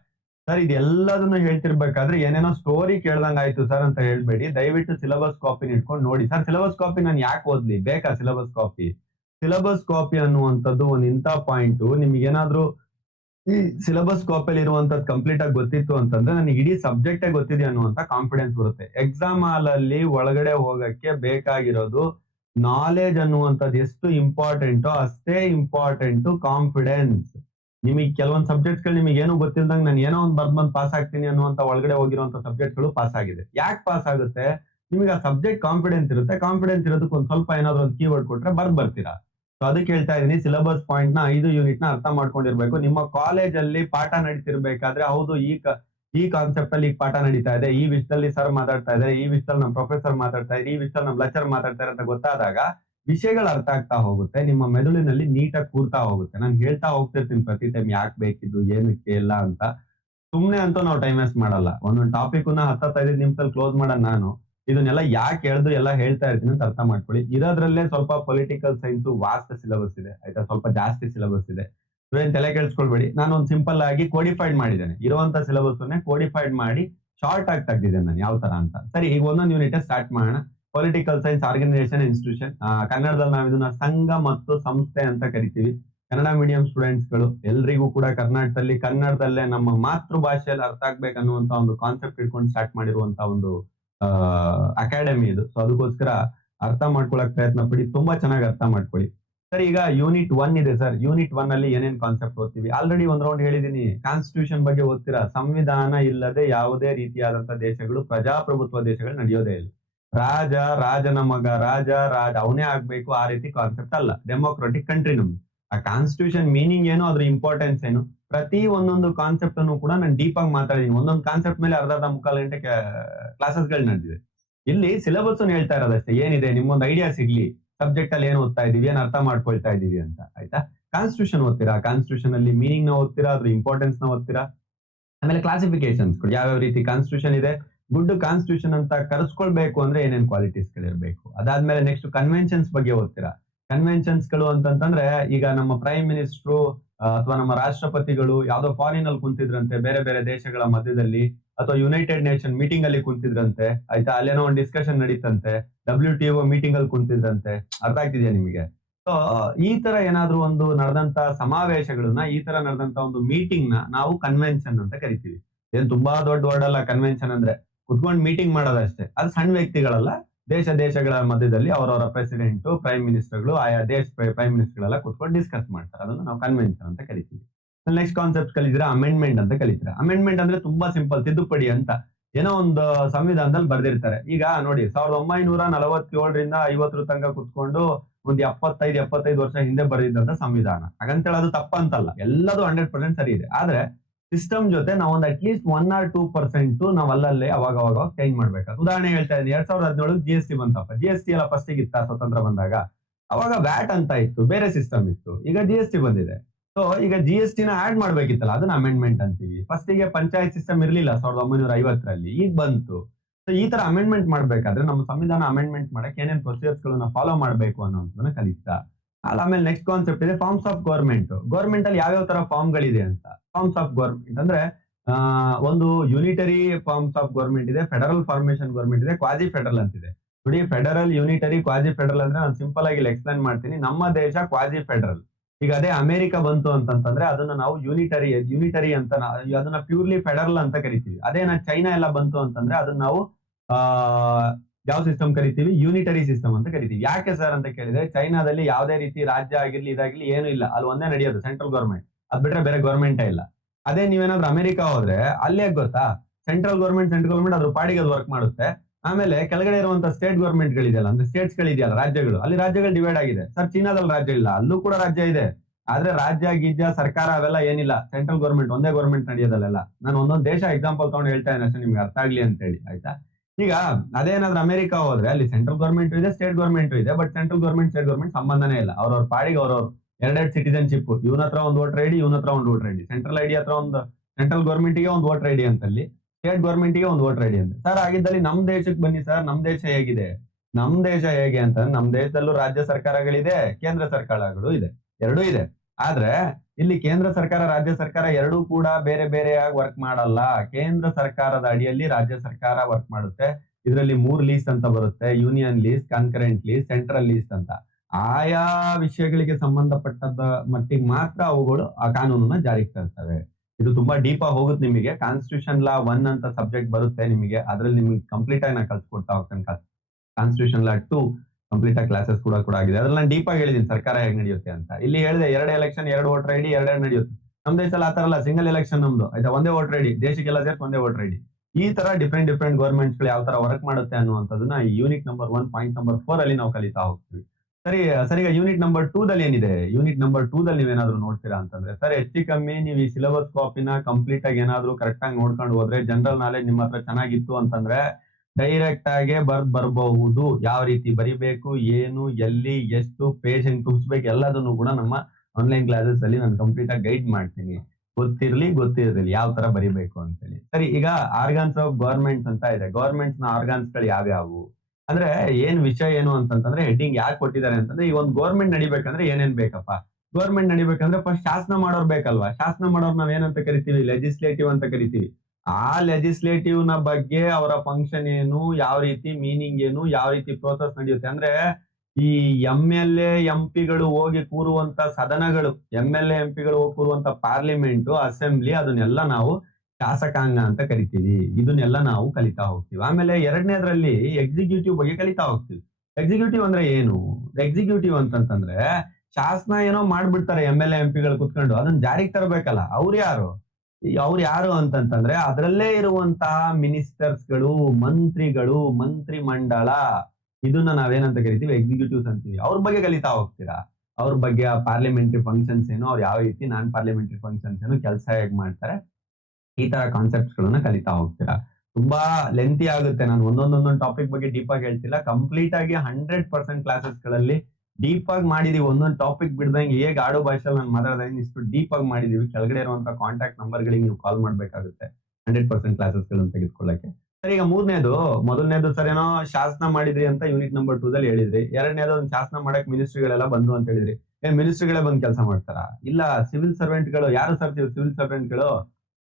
ಸರ್ ಇದೆಲ್ಲದನ್ನು ಹೇಳ್ತಿರ್ಬೇಕಾದ್ರೆ ಏನೇನೋ ಸ್ಟೋರಿ ಕೇಳ್ದಂಗ್ ಆಯ್ತು ಸರ್ ಅಂತ ಹೇಳ್ಬೇಡಿ. ದಯವಿಟ್ಟು ಸಿಲೆಬಸ್ ಕಾಪಿ ಇಟ್ಕೊಂಡು ನೋಡಿ. ಸರ್ ಸಿಲೆಬಸ್ ಕಾಪಿ ನಾನು ಯಾಕೆ ಓದ್ಲಿ, ಬೇಕಾ ಸಿಲೆಬಸ್ ಕಾಪಿ? ಸಿಲೆಬಸ್ ಕಾಪಿ ಅನ್ನುವಂಥದ್ದು ಒಂದು ಇಂಥ ಪಾಯಿಂಟ್, ನಿಮ್ಗೆ ಏನಾದ್ರೂ ಈ ಸಿಲೆಬಸ್ ಸ್ಕೋಪ್ ಅಲ್ಲಿ ಇರುವಂತದ್ದು ಕಂಪ್ಲೀಟ್ ಆಗಿ ಗೊತ್ತಿತ್ತು ಅಂತಂದ್ರೆ ನನಗೆ ಇಡೀ ಸಬ್ಜೆಕ್ಟೇ ಗೊತ್ತಿದೆ ಅನ್ನುವಂತ ಕಾನ್ಫಿಡೆನ್ಸ್ ಬರುತ್ತೆ. ಎಕ್ಸಾಮ್ ಹಾಲ್ ಅಲ್ಲಿ ಒಳಗಡೆ ಹೋಗಕ್ಕೆ ಬೇಕಾಗಿರೋದು ನಾಲೆಜ್ ಅನ್ನುವಂಥದ್ದು ಎಷ್ಟು ಇಂಪಾರ್ಟೆಂಟೋ ಅಷ್ಟೇ ಇಂಪಾರ್ಟೆಂಟ್ ಕಾನ್ಫಿಡೆನ್ಸ್. ನಿಮಗೆ ಕೆಲವೊಂದು ಸಬ್ಜೆಕ್ಟ್ಸ್ ಗಳು ನಿಮಗೆ ಏನು ಗೊತ್ತಿಲ್ದಂಗೆ ನಾನು ಏನೋ ಒಂದು ಬಂದ್ ಪಾಸ್ ಆಗ್ತೀನಿ ಅನ್ನುವಂತ ಒಳಗಡೆ ಹೋಗಿರುವಂತ ಸಬ್ಜೆಕ್ಟ್ ಗಳು ಪಾಸ್ ಆಗಿದೆ. ಯಾಕೆ ಪಾಸ್ ಆಗುತ್ತೆ? ನಿಮಗೆ ಆ ಸಬ್ಜೆಕ್ಟ್ ಕಾನ್ಫಿಡೆನ್ಸ್ ಇರುತ್ತೆ. ಕಾನ್ಫಿಡೆನ್ಸ್ ಇರೋದಕ್ಕೆ ಒಂದ್ ಸ್ವಲ್ಪ ಏನಾದ್ರು ಒಂದು ಕೀವರ್ಡ್ ಕೊಟ್ರೆ ಬರ್ತೀರಾ. ಸೊ ಅದಕ್ಕೆ ಹೇಳ್ತಾ ಇದೀನಿ, ಸಿಲೆಬಸ್ ಪಾಯಿಂಟ್ ನ 5 ಯೂನಿಟ್ ನ ಅರ್ಥ ಮಾಡ್ಕೊಂಡಿರ್ಬೇಕು. ನಿಮ್ಮ ಕಾಲೇಜ್ ಅಲ್ಲಿ ಪಾಠ ನಡೀತಿರ್ಬೇಕಾದ್ರೆ ಹೌದು ಈ ಕಾನ್ಸೆಪ್ಟ್ ಅಲ್ಲಿ ಈಗ ಪಾಠ ನಡೀತಾ ಇದೆ, ಈ ವಿಷಯದಲ್ಲಿ ಸರ್ ಮಾತಾಡ್ತಾ ಇದ್ದಾರೆ, ಈ ವಿಷಯದಲ್ಲಿ ನಮ್ಮ ಪ್ರೊಫೆಸರ್ ಮಾತಾಡ್ತಾ ಇದ್ದಾರೆ, ಈ ವಿಷಯದಲ್ಲಿ ನಮ್ಮ ಲೆಕ್ಚರ್ ಮಾತಾಡ್ತಾರೆ ಅಂತ ಗೊತ್ತಾದಾಗ ವಿಷಯಗಳು ಅರ್ಥ ಆಗ್ತಾ ಹೋಗುತ್ತೆ, ನಿಮ್ಮ ಮೆದುಳಿನಲ್ಲಿ ನೀಟಾಗಿ ಕೂರ್ತಾ ಹೋಗುತ್ತೆ. ನಾನು ಹೇಳ್ತಾ ಹೋಗ್ತಿರ್ತೀನಿ ಪ್ರತಿ ಟೈಮ್ ಯಾಕೆ ಬೇಕಿದ್ದು ಏನಕ್ಕೆ ಇಲ್ಲ ಅಂತ. ಸುಮ್ನೆ ಅಂತೂ ನಾವು ಟೈಮ್ ವೇಸ್ಟ್ ಮಾಡಲ್ಲ. ಒಂದೊಂದು ಟಾಪಿಕ್ ನ 10-15 ನಿಮಿಷದಲ್ಲಿ ಕ್ಲೋಸ್ ಮಾಡೋಣ. ನಾನು ಇದನ್ನೆಲ್ಲ ಯಾಕೆ ಹೇಳ್ದು ಎಲ್ಲ ಹೇಳ್ತಾ ಇರ್ತೀನಿ ಅಂತ ಅರ್ಥ ಮಾಡ್ಕೊಳ್ಳಿ. ಇರೋದ್ರಲ್ಲೇ ಸ್ವಲ್ಪ ಪೊಲಿಟಿಕಲ್ ಸೈನ್ಸ್ ವಾಸ್ಟ್ ಸಿಲೆಬಸ್ ಇದೆ ಆಯ್ತಾ, ಸ್ವಲ್ಪ ಜಾಸ್ತಿ ಸಿಲೆಬಸ್ ಇದೆ. ಏನ್ ತಲೆ ಕೇಳಿಸ್ಕೊಳ್ಬೇಡಿ. ನಾನು ಒಂದು ಸಿಂಪಲ್ ಆಗಿ ಕೋಡಿಫೈಡ್ ಮಾಡಿದ್ದೇನೆ. ಇರುವಂತ ಸಿಲೆಬಸ್ ಅನ್ನೇ ಕೋಡಿಫೈಡ್ ಮಾಡಿ ಶಾರ್ಟ್ ಆಗಿ ತೆಗ್ದಿದ್ದೇನೆ ನಾನು ಯಾವ ತರ ಅಂತ. ಸರಿ, ಈಗ ಒಂದೊಂದು ಯೂನಿಟ್ ಸ್ಟಾರ್ಟ್ ಮಾಡೋಣ. Political science organisation institution. ಕನ್ನಡದಲ್ಲಿ ನಾವು ಇದನ್ನ ಸಂಘ ಮತ್ತು ಸಂಸ್ಥೆ ಅಂತ ಕರಿತೀವಿ. ಕನ್ನಡ ಮೀಡಿಯಂ ಸ್ಟೂಡೆಂಟ್ಸ್ ಗಳು ಎಲ್ರಿಗೂ ಕೂಡ ಕರ್ನಾಟಕದಲ್ಲಿ ಕನ್ನಡದಲ್ಲೇ ನಮ್ಮ ಮಾತೃ ಭಾಷೆಯಲ್ಲಿ ಅರ್ಥ ಆಗ್ಬೇಕನ್ನುವಂತ ಒಂದು ಕಾನ್ಸೆಪ್ಟ್ ಇಟ್ಕೊಂಡು ಸ್ಟಾರ್ಟ್ ಮಾಡಿರುವಂತ ಒಂದು ಅಕಾಡೆಮಿ ಇದು. ಸೊ ಅದಕ್ಕೋಸ್ಕರ ಅರ್ಥ ಮಾಡ್ಕೊಳಕ್ ಪ್ರಯತ್ನ ಪಡಿ, ತುಂಬಾ ಚೆನ್ನಾಗಿ ಅರ್ಥ ಮಾಡ್ಕೊಳ್ಳಿ. ಸರ್, ಈಗ ಯೂನಿಟ್ 1 ಇದೆ ಸರ್. ಯೂನಿಟ್ 1 ಅಲ್ಲಿ ಏನೇನ್ ಕಾನ್ಸೆಪ್ಟ್ ಓದ್ತೀವಿ? ಆಲ್ರೆಡಿ ಒಂದ್ ರೌಂಡ್ ಹೇಳಿದೀನಿ. ಕಾನ್ಸ್ಟಿಟ್ಯೂಷನ್ ಬಗ್ಗೆ ಓದ್ತೀರಾ. ಸಂವಿಧಾನ ಇಲ್ಲದೆ ಯಾವುದೇ ರೀತಿಯಾದಂತ ದೇಶಗಳು, ಪ್ರಜಾಪ್ರಭುತ್ವ ದೇಶಗಳು ನಡೆಯೋದೇ ಇಲ್ಲ. ರಾಜನ ಮಗ ರಾಜ ಅವನೇ ಆಗ್ಬೇಕು ಆ ರೀತಿ ಕಾನ್ಸೆಪ್ಟ್ ಅಲ್ಲ. ಡೆಮೋಕ್ರೆಟಿಕ್ ಕಂಟ್ರಿ ನಮ್ದು. ಆ ಕಾನ್ಸ್ಟಿಟ್ಯೂಷನ್ ಮೀನಿಂಗ್ ಏನು, ಅದ್ರ ಇಂಪಾರ್ಟೆನ್ಸ್ ಏನು, ಪ್ರತಿ ಒಂದೊಂದು ಕಾನ್ಸೆಪ್ಟ್ ಅನ್ನು ಕೂಡ ನಾನು ಡೀಪ್ ಆಗಿ ಮಾತಾಡಿದೀನಿ. ಒಂದೊಂದು ಕಾನ್ಸೆಪ್ಟ್ ಮೇಲೆ ಅರ್ಧ ಮುಕ್ಕಾಲು ಗಂಟೆ ಕ್ಲಾಸಸ್ ಗಳು ನಡೆದಿದೆ. ಇಲ್ಲಿ ಸಿಲೆಬಸ್ ಅನ್ನು ಹೇಳ್ತಾ ಇರೋದಷ್ಟೇ. ಏನಿದೆ ನಿಮ್ಗೊಂದು ಐಡಿಯಾ ಸಿಗ್ಲಿ, ಸಬ್ಜೆಕ್ಟ್ ಅಲ್ಲಿ ಏನ್ ಓದ್ತಾ ಇದೀವಿ, ಏನ್ ಅರ್ಥ ಮಾಡ್ಕೊಳ್ತಾ ಇದೀವಿ ಅಂತ. ಆಯ್ತಾ? ಕಾನ್ಸ್ಟಿಟ್ಯೂಷನ್ ಓದ್ತೀರಾ, ಕಾನ್ಸ್ಟಿಟ್ಯೂಷನ್ ಅಲ್ಲಿ ಮೀನಿಂಗ್ ನ ಓದ್ತೀರಾ, ಅದ್ರ ಇಂಪಾರ್ಟೆನ್ಸ್ ನ ಓದ್ತೀರಾ. ಆಮೇಲೆ ಕ್ಲಾಸಿಫಿಕೇಶನ್ಸ್ ಯಾವ್ಯಾವ ರೀತಿ ಕಾನ್ಸ್ಟಿಟ್ಯೂಷನ್ ಇದೆ, ಗುಡ್ ಕಾನ್ಸ್ಟಿಟ್ಯೂಷನ್ ಅಂತ ಕರೆಸ್ಕೊಳ್ಬೇಕು ಅಂದ್ರೆ ಏನೇನ್ ಕ್ವಾಲಿಟೀಸ್ ಗಳಿರ್ಬೇಕು. ಅದಾದ್ಮೇಲೆ ನೆಕ್ಸ್ಟ್ ಕನ್ವೆನ್ಷನ್ಸ್ ಬಗ್ಗೆ ಓದ್ತೀರಾ. ಕನ್ವೆನ್ಷನ್ಸ್ ಗಳು ಅಂತಂತಂದ್ರೆ, ಈಗ ನಮ್ಮ ಪ್ರೈಮ್ ಮಿನಿಸ್ಟ್ರು ಅಥವಾ ನಮ್ಮ ರಾಷ್ಟ್ರಪತಿಗಳು ಯಾವ್ದೋ ಫಾರಿನ್ ಅಲ್ಲಿ ಕುಂತಿದ್ರಂತೆ, ಬೇರೆ ಬೇರೆ ದೇಶಗಳ ಮಧ್ಯದಲ್ಲಿ, ಅಥವಾ ಯುನೈಟೆಡ್ ನೇಷನ್ ಮೀಟಿಂಗ್ ಅಲ್ಲಿ ಕುಂತಿದ್ರಂತೆ. ಆಯ್ತಾ? ಅಲ್ಲೇನೋ ಒಂದು ಡಿಸ್ಕಷನ್ ನಡೀತಂತೆ, WTO ಮೀಟಿಂಗ್ ಅಲ್ಲಿ ಕುಂತಿದ್ರಂತೆ. ಅರ್ಥ ಆಗ್ತಿದ್ಯಾ ನಿಮಗೆ? ಸೊ ಈ ತರ ಏನಾದ್ರೂ ಒಂದು ನಡೆದಂತ ಸಮಾವೇಶಗಳನ್ನ, ಈ ತರ ನಡೆದಂತ ಒಂದು ಮೀಟಿಂಗ್ ನ ನಾವು ಕನ್ವೆನ್ಷನ್ ಅಂತ ಕರಿತೀವಿ. ಏನ್ ತುಂಬಾ ದೊಡ್ಡ ವರ್ಡ್ ಅಲ್ಲ ಕನ್ವೆನ್ಷನ್ ಅಂದ್ರೆ. ಕುತ್ಕೊಂಡು ಮೀಟಿಂಗ್ ಮಾಡೋದಷ್ಟೇ. ಅದು ಸಣ್ಣ ವ್ಯಕ್ತಿಗಳಲ್ಲ, ದೇಶಗಳ ಮಧ್ಯದಲ್ಲಿ ಅವರವರ ಪ್ರೆಸಿಡೆಂಟ್, ಪ್ರೈಮ್ ಮಿನಿಸ್ಟರ್ಗಳು, ಆಯಾ ದೇಶ ಪ್ರೈಮ್ ಮಿನಿಸ್ಟರ್ಗಳೆಲ್ಲ ಕುತ್ಕೊಂಡು ಡಿಸ್ಕಸ್ ಮಾಡ್ತಾರೆ. ಅದನ್ನು ನಾವು ಕನ್ವೆನ್ಷನ್ ಅಂತ ಕರಿತೀವಿ. ನೆಕ್ಸ್ಟ್ ಕಾನ್ಸೆಪ್ಟ್ ಕಲಿತೀರಾ, ಅಮೆಂಡ್ಮೆಂಟ್ ಅಂತ ಕಲಿತೀರಾ. ಅಮೆಂಡ್ಮೆಂಟ್ ಅಂದ್ರೆ ತುಂಬಾ ಸಿಂಪಲ್, ತಿದ್ದುಪಡಿ ಅಂತ. ಏನೋ ಒಂದು ಸಂವಿಧಾನದಲ್ಲಿ ಬರ್ದಿರ್ತಾರೆ. ಈಗ ನೋಡಿ, 1947ರಿಂದ 50 ತನಕ ಕುತ್ಕೊಂಡು ಒಂದು 75 ವರ್ಷ ಹಿಂದೆ ಬರೆದಿದ್ದಂತ ಸಂವಿಧಾನ. ಹಾಗಂತೇಳಿ ಅದು ತಪ್ಪಂತಲ್ಲ, ಎಲ್ಲದೂ 100% ಸರಿ ಇದೆ. ಆದ್ರೆ ಸಿಸ್ಟಮ್ ಜೊತೆ ನಾವೊಂದು ಅಟ್ಲೀಸ್ಟ್ 1 or 2% ನಾವು ಅಲ್ಲಲ್ಲೇ ಅವಾಗ ಚೇಂಜ್ ಮಾಡ್ಬೇಕು. ಉದಾಹರಣೆ ಹೇಳ್ತಾ ಇದ್ದೀನಿ, 2017 GST ಬಂತಪ್ಪ. GST ಎಲ್ಲ ಫಸ್ಟ್ ಇತ್ತ ಸ್ವತಂತ್ರ ಬಂದಾಗ? ಅವಾಗ ವ್ಯಾಟ್ ಅಂತ ಇತ್ತು, ಬೇರೆ ಸಿಸ್ಟಮ್ ಇತ್ತು. ಈಗ GST ಬಂದಿದೆ. ಸೊ ಈಗ GST ನ ಆಡ್ ಮಾಡ್ಬೇಕಿತ್ತಲ್ಲ, ಅದನ್ನ ಅಮೆಂಡ್ಮೆಂಟ್ ಅಂತೀವಿ. ಫಸ್ಟ್ ಗೆ ಪಂಚಾಯತ್ ಸಿಸ್ಟಮ್ ಇರ್ಲಿಲ್ಲ 1950ರಲ್ಲಿ, ಈಗ ಬಂತು. ಸೊ ಈ ತರ ಅಮೆಂಡ್ಮೆಂಟ್ ಮಾಡ್ಬೇಕಾದ್ರೆ ನಮ್ಮ ಸಂವಿಧಾನ ಅಮೆಂಡ್ಮೆಂಟ್ ಮಾಡಕ್ಕೆ ಏನೇನ್ ಪ್ರೊಸೀಜರ್ಸ್ ಗಳನ್ನ ಫಾಲೋ ಮಾಡ್ಬೇಕು ಅನ್ನೋದನ್ನ ಕಲಿತಾ. ಆಮೇಲೆ ನೆಕ್ಸ್ಟ್ ಕಾನ್ಸೆಪ್ಟ್ ಇದೆ ಫಾರ್ಮ್ಸ್ ಆಫ್ ಗವರ್ಮೆಂಟ್. ಗವರ್ಮೆಂಟ್ ಅಲ್ಲಿ ಯಾವ್ಯಾವ ತರ ಫಾರ್ಮ್ ಗಳಿದೆ ಅಂತ. ಫಾರ್ಮ್ಸ್ ಆಫ್ ಗವರ್ಮೆಂಟ್ ಅಂದ್ರೆ ಒಂದು ಯೂನಿಟರಿ ಫಾರ್ಮ್ಸ್ ಆಫ್ ಗವರ್ಮೆಂಟ್ ಇದೆ, ಫೆಡರಲ್ ಫಾರ್ಮೇಶನ್ ಗವರ್ಮೆಂಟ್ ಇದೆ, ಕ್ವಾಸಿ ಫೆಡರಲ್ ಅಂತಿದೆ. ನೋಡಿ, ಫೆಡರಲ್, ಯೂನಿಟರಿ, ಕ್ವಾಸಿ ಫೆಡರಲ್ ಅಂದ್ರೆ ನಾನು ಸಿಂಪಲ್ ಆಗಿ ಇಲ್ಲಿ ಎಕ್ಸ್ಪ್ಲೈನ್ ಮಾಡ್ತೀನಿ. ನಮ್ಮ ದೇಶ ಕ್ವಾಸಿ ಫೆಡರಲ್. ಈಗ ಅದೇ ಅಮೆರಿಕ ಬಂತು ಅಂತಂದ್ರೆ ಅದನ್ನ ನಾವು ಯೂನಿಟರಿ ಅಂತ ಅದನ್ನ ಪ್ಯೂರ್ಲಿ ಫೆಡರಲ್ ಅಂತ ಕರಿತೀವಿ. ಅದೇ ಚೈನಾ ಎಲ್ಲ ಬಂತು ಅಂತಂದ್ರೆ ಅದನ್ನ ನಾವು ಆ ಯಾವ ಸಿಸ್ಟಮ್ ಕರಿತೀವಿ, ಯೂನಿಟರಿ ಸಿಸ್ಟಮ್ ಅಂತ ಕರಿತೀವಿ. ಯಾಕೆ ಸರ್ ಅಂತ ಕೇಳಿದ್ರೆ, ಚೈನಾದಲ್ಲಿ ಯಾವುದೇ ರೀತಿ ರಾಜ್ಯ ಆಗಿರ್ಲಿ ಇದಾಗ್ಲಿ ಏನು ಇಲ್ಲ, ಅಲ್ಲಿ ಒಂದೇ ನಡೆಯೋದು ಸೆಂಟ್ರಲ್ ಗವರ್ಮೆಂಟ್. ಅದ್ ಬಿಟ್ರೆ ಬೇರೆ ಗವರ್ಮೆಂಟ್ ಇಲ್ಲ. ಅದೇ ನೀವೇನಾದ್ರೂ ಅಮೆರಿಕ ಹೋದ್ರೆ ಅಲ್ಲೇ ಗೊತ್ತಾ, ಸೆಂಟ್ರಲ್ ಗವರ್ಮೆಂಟ್ ಅದ್ರ ಪಾಡಿಗೆ ಅದು ವರ್ಕ್ ಮಾಡುತ್ತೆ. ಆಮೇಲೆ ಕೆಳಗಡೆ ಇರುವಂತ ಸ್ಟೇಟ್ ಗವರ್ಮೆಂಟ್ ಗಳಿದೆಯಲ್ಲ, ಅಂದ್ರೆ ಸ್ಟೇಟ್ಸ್ ಗಳಿದೆಯಲ್ಲ, ರಾಜ್ಯಗಳು, ಅಲ್ಲಿ ರಾಜ್ಯಗಳು ಡಿವೈಡ್ ಆಗಿದೆ. ಸರ್, ಚೀನಾದಲ್ಲಿ ರಾಜ್ಯ ಇಲ್ಲ, ಅಲ್ಲೂ ಕೂಡ ರಾಜ್ಯ ಇದೆ. ಆದ್ರೆ ರಾಜ್ಯ ಗೀಜ್ಯ ಸರ್ಕಾರ ಅವೆಲ್ಲ ಏನಿಲ್ಲ, ಸೆಂಟ್ರಲ್ ಗವರ್ಮೆಂಟ್ ಒಂದೇ ಗವರ್ಮೆಂಟ್ ನಡೆಯೋದಲ್ಲ. ನಾನು ಒಂದೊಂದು ದೇಶ ಎಕ್ಸಾಂಪಲ್ ತಗೊಂಡು ಹೇಳ್ತಾ ಇದ್ದೇನೆ ಅಷ್ಟೇ, ನಿಮ್ಗೆ ಅರ್ಥ ಆಗ್ಲಿ ಅಂತ ಹೇಳಿ. ಆಯ್ತಾ? ಈಗ ಅದೇನಾದ್ರೂ ಅಮೆರಿಕ ಹೋದ್ರೆ ಅಲ್ಲಿ ಸೆಂಟ್ರಲ್ ಗವರ್ಮೆಂಟ್ ಇದೆ, ಸ್ಟೇಟ್ ಗವರ್ಮೆಂಟ್ ಇದೆ. But central government state government ಸಂಬಂಧನೇ ಇಲ್ಲ. ಅವ್ರವ್ರ ಪಾಡಿಗೆ ಅವ್ರವ್ರು ಎರಡೆರಡು ಸಿಟಿಸನ್ಶಿಪ್, ಇವನ ಹತ್ರ ಒಂದು ವೋಟರ್ ಐಡಿ, ಇವನ ಹತ್ರ ಒಂದು ವೋಟರ್ ಐಡಿ. ಸೆಂಟ್ರಲ್ ಐಡಿ ಹತ್ರ ಒಂದು ಸೆಂಟ್ರಲ್ ಗವರ್ಮೆಂಟ್ ಗೆ ಒಂದು ವೋಟರ್ ಐಡಿ ಅಂತಲ್ಲಿ, ಸ್ಟೇಟ್ ಗವರ್ಮೆಂಟ್ ಗೆ ಒಂದು ವೋಟರ್ ಐಡಿ ಅಂತ. ಸರ್, ಆಗಿದ್ದಲ್ಲಿ ನಮ್ ದೇಶಕ್ಕೆ ಬನ್ನಿ ಸರ್. ನಮ್ ದೇಶ ಹೇಗಿದೆ? ನಮ್ ದೇಶ ಹೇಗೆ ಅಂತ, ನಮ್ ದೇಶದಲ್ಲೂ ರಾಜ್ಯ ಸರ್ಕಾರಗಳಿದೆ, ಕೇಂದ್ರ ಸರ್ಕಾರಗಳು ಇದೆ, ಎರಡೂ ಇದೆ. ಆದ್ರೆ ಇಲ್ಲಿ ಕೇಂದ್ರ ಸರ್ಕಾರ, ರಾಜ್ಯ ಸರ್ಕಾರ ಎರಡೂ ಕೂಡ ಬೇರೆ ಬೇರೆಯಾಗಿ ವರ್ಕ್ ಮಾಡಲ್ಲ. ಕೇಂದ್ರ ಸರ್ಕಾರದ ಅಡಿಯಲ್ಲಿ ರಾಜ್ಯ ಸರ್ಕಾರ ವರ್ಕ್ ಮಾಡುತ್ತೆ. ಇದರಲ್ಲಿ 3 ಲೀಸ್ಟ್ ಅಂತ ಬರುತ್ತೆ: union list, concurrent list, central list ಅಂತ. ಆಯಾ ವಿಷಯಗಳಿಗೆ ಸಂಬಂಧಪಟ್ಟದ ಮಟ್ಟಿಗೆ ಮಾತ್ರ ಅವುಗಳು ಆ ಕಾನೂನನ್ನ ಜಾರಿಗೆ ತರ್ತವೆ. ಇದು ತುಂಬಾ ಡೀಪ್ ಆಗಿ ಹೋಗುತ್ತೆ ನಿಮಗೆ. ಕಾನ್ಸ್ಟಿಟ್ಯೂಷನ್ ಲಾ 1 ಅಂತ ಸಬ್ಜೆಕ್ಟ್ ಬರುತ್ತೆ ನಿಮಗೆ. ಅದ್ರಲ್ಲಿ ನಿಮ್ಗೆ ಕಂಪ್ಲೀಟ್ ಆಗಿ ನಾನು ಕಲ್ಸ್ಕೊಡ್ತಾ ಹೋಗ್ತೇನೆ. ಕಾನ್ಸ್ಟಿಟ್ಯೂಷನ್ ಲಾ 2 ಕಂಪ್ಲೀಟ್ ಆಗಿ ಕ್ಲಾಸಸ್ ಕೂಡ ಆಗಿದೆ. ಅದ್ರಲ್ಲಿ ನಾನು ಡೀಪ್ ಆಗಿ ಹೇಳಿದೀನಿ ಸರ್ಕಾರ ಹೇಗೆ ನಡೆಯುತ್ತೆ ಅಂತ. ಇಲ್ಲಿ ಹೇಳಿದೆ 2 ಎಲೆಕ್ಷನ್, 2 ವೋಟರ್ ಐಡಿ, 2 ನಡೆಯುತ್ತೆ. ನಮ್ ದೇಶದಲ್ಲಿ ಆತರ ಅಲ್ಲ, ಸಿಂಗಲ್ ಎಲೆಕ್ಷನ್ ನಮ್ದು ಆಯ್ತಾ, ಒಂದೇ ವೋಟರ್ ಐಡಿ, ದೇಶಕ್ಕೆಲ್ಲ ಸೇರ್ಸಿ ಒಂದೇ ವೋಟರ್ ಐಡಿ. ಈ ತರ ಡಿಫ್ರೆಂಟ್ ಗವರ್ಮೆಂಟ್ಸ್ ಗಳು ಯಾವ ತರ ವರ್ಕ್ ಮಾಡುತ್ತೆ ಅನ್ನುವಂಥದ್ದನ್ನ ಈ ಯೂನಿಟ್ ನಂಬರ್ 1 ಪಾಯಿಂಟ್ ನಂಬರ್ 4 ಅಲ್ಲಿ ನಾವು ಕಲಿತಾ ಹೋಗ್ತೀವಿ. ಸರಿ ಸರಿ, ಈಗ ಯೂನಿಟ್ ನಂಬರ್ 2 ದಲ್ಲಿ ಏನಿದೆ, ಯೂನಿಟ್ ನಂಬರ್ 2 ದಲ್ಲಿ ನೀವೇನಾದ್ರೂ ನೋಡ್ತೀರಾ ಅಂತಂದ್ರೆ, ಸರ್ ಹೆಚ್ಚು ಕಮ್ಮಿ ನೀವು ಈ ಸಿಲೆಬಸ್ ಕಾಪಿನ ಕಂಪ್ಲೀಟ್ ಆಗಿ ಏನಾದ್ರೂ ಕರೆಕ್ಟ್ ಆಗಿ ನೋಡ್ಕೊಂಡು ಹೋದ್ರೆ, ಜನರಲ್ ನಾಲೆಜ್ ನಿಮ್ಮ ಹತ್ರ ಚೆನ್ನಾಗಿತ್ತು ಅಂತಂದ್ರೆ ಡೈರೆಕ್ಟ್ ಆಗಿ ಬರಬಹುದು. ಯಾವ ರೀತಿ ಬರಿಬೇಕು, ಏನು, ಎಲ್ಲಿ, ಎಷ್ಟು ಪೇಜ್ ಹೆಂಗ್ ತುಂಬಿಸ್ಬೇಕು ಎಲ್ಲದನ್ನು ಕೂಡ ನಮ್ಮ ಆನ್ಲೈನ್ ಕ್ಲಾಸಸ್ ಅಲ್ಲಿ ನಾನು ಕಂಪ್ಲೀಟ್ ಆಗಿ ಗೈಡ್ ಮಾಡ್ತೀನಿ. ಗೊತ್ತಿರಲಿ ಯಾವ ತರ ಬರಿಬೇಕು ಅಂತ ಹೇಳಿ. ಸರಿ, ಈಗ ಆರ್ಗಾನ್ಸ್ ಆಫ್ ಗವರ್ಮೆಂಟ್ಸ್ ಅಂತ ಇದೆ. ಗವರ್ಮೆಂಟ್ಸ್ ನ ಆರ್ಗಾನ್ಸ್ ಗಳು ಯಾವ್ಯಾವು ಅಂದ್ರೆ, ಏನ್ ವಿಷಯ ಏನು ಅಂತಂದ್ರೆ, ಹೆಡ್ಡಿಂಗ್ ಯಾಕೆ ಕೊಟ್ಟಿದ್ದಾರೆ ಅಂತಂದ್ರೆ, ಈ ಒಂದು ಗವರ್ಮೆಂಟ್ ನಡಿಬೇಕಂದ್ರೆ ಏನೇನ್ ಬೇಕಪ್ಪ. ಗವರ್ಮೆಂಟ್ ನಡಿಬೇಕಂದ್ರೆ ಫಸ್ಟ್ ಶಾಸನ ಮಾಡೋರ್ ಬೇಕಲ್ವಾ. ಶಾಸನ ಮಾಡೋರ್ ನಾವ್ ಏನಂತ ಕರಿತೀವಿ, ಲೆಜಿಸ್ಲೇಟಿವ್ ಅಂತ ಕರಿತೀವಿ. ಆ ಲೆಜಿಸ್ಲೇಟಿವ್ ನ ಬಗ್ಗೆ ಅವರ ಫಂಕ್ಷನ್ ಏನು, ಯಾವ ರೀತಿ ಮೀನಿಂಗ್ ಏನು, ಯಾವ ರೀತಿ ಪ್ರೋಸೆಸ್ ನಡೆಯುತ್ತೆ ಅಂದ್ರೆ, ಈ MLA MP ಗಳು ಹೋಗಿ ಕೂರುವಂತ ಸದನಗಳು, MLA MP ಗಳು ಹೋಗಿ ಕೂರುವಂತ ಪಾರ್ಲಿಮೆಂಟ್, ಅಸೆಂಬ್ಲಿ, ಅದನ್ನೆಲ್ಲ ನಾವು ಶಾಸಕಾಂಗ ಅಂತ ಕರಿತೀವಿ. ಇದನ್ನೆಲ್ಲ ನಾವು ಕಲಿತಾ ಹೋಗ್ತೀವಿ. ಆಮೇಲೆ ಎರಡನೇದ್ರಲ್ಲಿ ಎಕ್ಸಿಕ್ಯೂಟಿವ್ ಬಗ್ಗೆ ಕಲಿತಾ ಹೋಗ್ತೀವಿ. ಎಕ್ಸಿಕ್ಯೂಟಿವ್ ಅಂದ್ರೆ ಏನು, ಎಕ್ಸಿಕ್ಯೂಟಿವ್ ಅಂತಂತಂದ್ರೆ ಶಾಸನ ಏನೋ ಮಾಡ್ಬಿಡ್ತಾರೆ MLA MP ಗಳು ಕುತ್ಕೊಂಡು, ಅದನ್ನ ಜಾರಿಗೆ ತರಬೇಕಲ್ಲ. ಅವ್ರು ಯಾರು ಅಂತಂತಂದ್ರೆ ಅದರಲ್ಲೇ ಇರುವಂತಹ ಮಿನಿಸ್ಟರ್ಸ್ ಗಳು, ಮಂತ್ರಿಗಳು, ಮಂತ್ರಿ ಮಂಡಳ, ಇದನ್ನ ನಾವೇನಂತ ಕರಿತೀವಿ, ಎಕ್ಸಿಕ್ಯೂಟಿವ್ಸ್ ಅಂತೀವಿ. ಅವ್ರ ಬಗ್ಗೆ ಕಲಿತಾ ಹೋಗ್ತೀರಾ. ಅವ್ರ ಬಗ್ಗೆ ಪಾರ್ಲಿಮೆಂಟರಿ ಫಂಕ್ಷನ್ಸ್ ಏನು, ಅವ್ರು ಯಾವ ರೀತಿ ನಾನ್ ಪಾರ್ಲಿಮೆಂಟರಿ ಫಂಕ್ಷನ್ಸ್ ಏನು, ಕೆಲಸ ಹೇಗ್ ಮಾಡ್ತಾರೆ, ಈ ತರ ಕಾನ್ಸೆಪ್ಟ್ಸ್ ಗಳನ್ನ ಕಲಿತಾ ಹೋಗ್ತೀರಾ. ತುಂಬಾ ಲೆಂತಿ ಆಗುತ್ತೆ. ನಾನು ಒಂದೊಂದೊಂದೊಂದು ಟಾಪಿಕ್ ಬಗ್ಗೆ ಡೀಪ್ ಆಗಿ ಹೇಳ್ತಿಲ್ಲ. ಕಂಪ್ಲೀಟ್ ಆಗಿ 100% ಕ್ಲಾಸಸ್ ಗಳಲ್ಲಿ ಡೀಪ್ ಆಗಿ ಮಾಡಿದೀವಿ. ಒಂದೊಂದು ಟಾಪಿಕ್ ಬಿಡ್ದಂಗೆ ಹೇಗೆ ಆಡು ಭಾಷೆಯಲ್ಲಿ ನಾನು ಮಾತಾಡ್ದಂಗೆ ಇಷ್ಟು ಡೀಪ್ ಆಗಿ ಮಾಡಿದೀವಿ. ಕೆಳಗಡೆ ಇರುವಂತಹ ಕಾಂಟ್ಯಾಕ್ಟ್ ನಂಬರ್ ಗಳಿಗೆ ನೀವು ಕಾಲ್ ಮಾಡ್ಬೇಕಾಗುತ್ತೆ 100% ಕ್ಲಾಸಸ್ ಗಳನ್ನ ತೆಗೆದುಕೊಳ್ಳಕ್ಕೆ. ಸರ್, ಈಗ ಮೊದಲನೇದು ಸರ್ ಏನೋ ಶಾಸನ ಮಾಡಿದ್ರಿ ಅಂತ ಯೂನಿಟ್ ನಂಬರ್ 2 ದಲ್ಲಿ ಹೇಳಿದ್ರಿ. ಎರಡನೇದು ಒಂದು ಶಾಸನ ಮಾಡಕ್ ಮಿನಿಸ್ಟ್ರಿಗಳೆಲ್ಲ ಬಂದ್ರು ಅಂತ ಹೇಳಿದ್ರಿ. ಮಿನಿಸ್ಟ್ರಿಗಳೇ ಬಂದು ಕೆಲಸ ಮಾಡ್ತಾರಾ? ಇಲ್ಲ, ಸಿವಿಲ್ ಸರ್ವೆಂಟ್ ಗಳು. ಯಾರು ಸರ್ ಸಿವಿಲ್ ಸರ್ವೆಂಟ್ ಗಳು?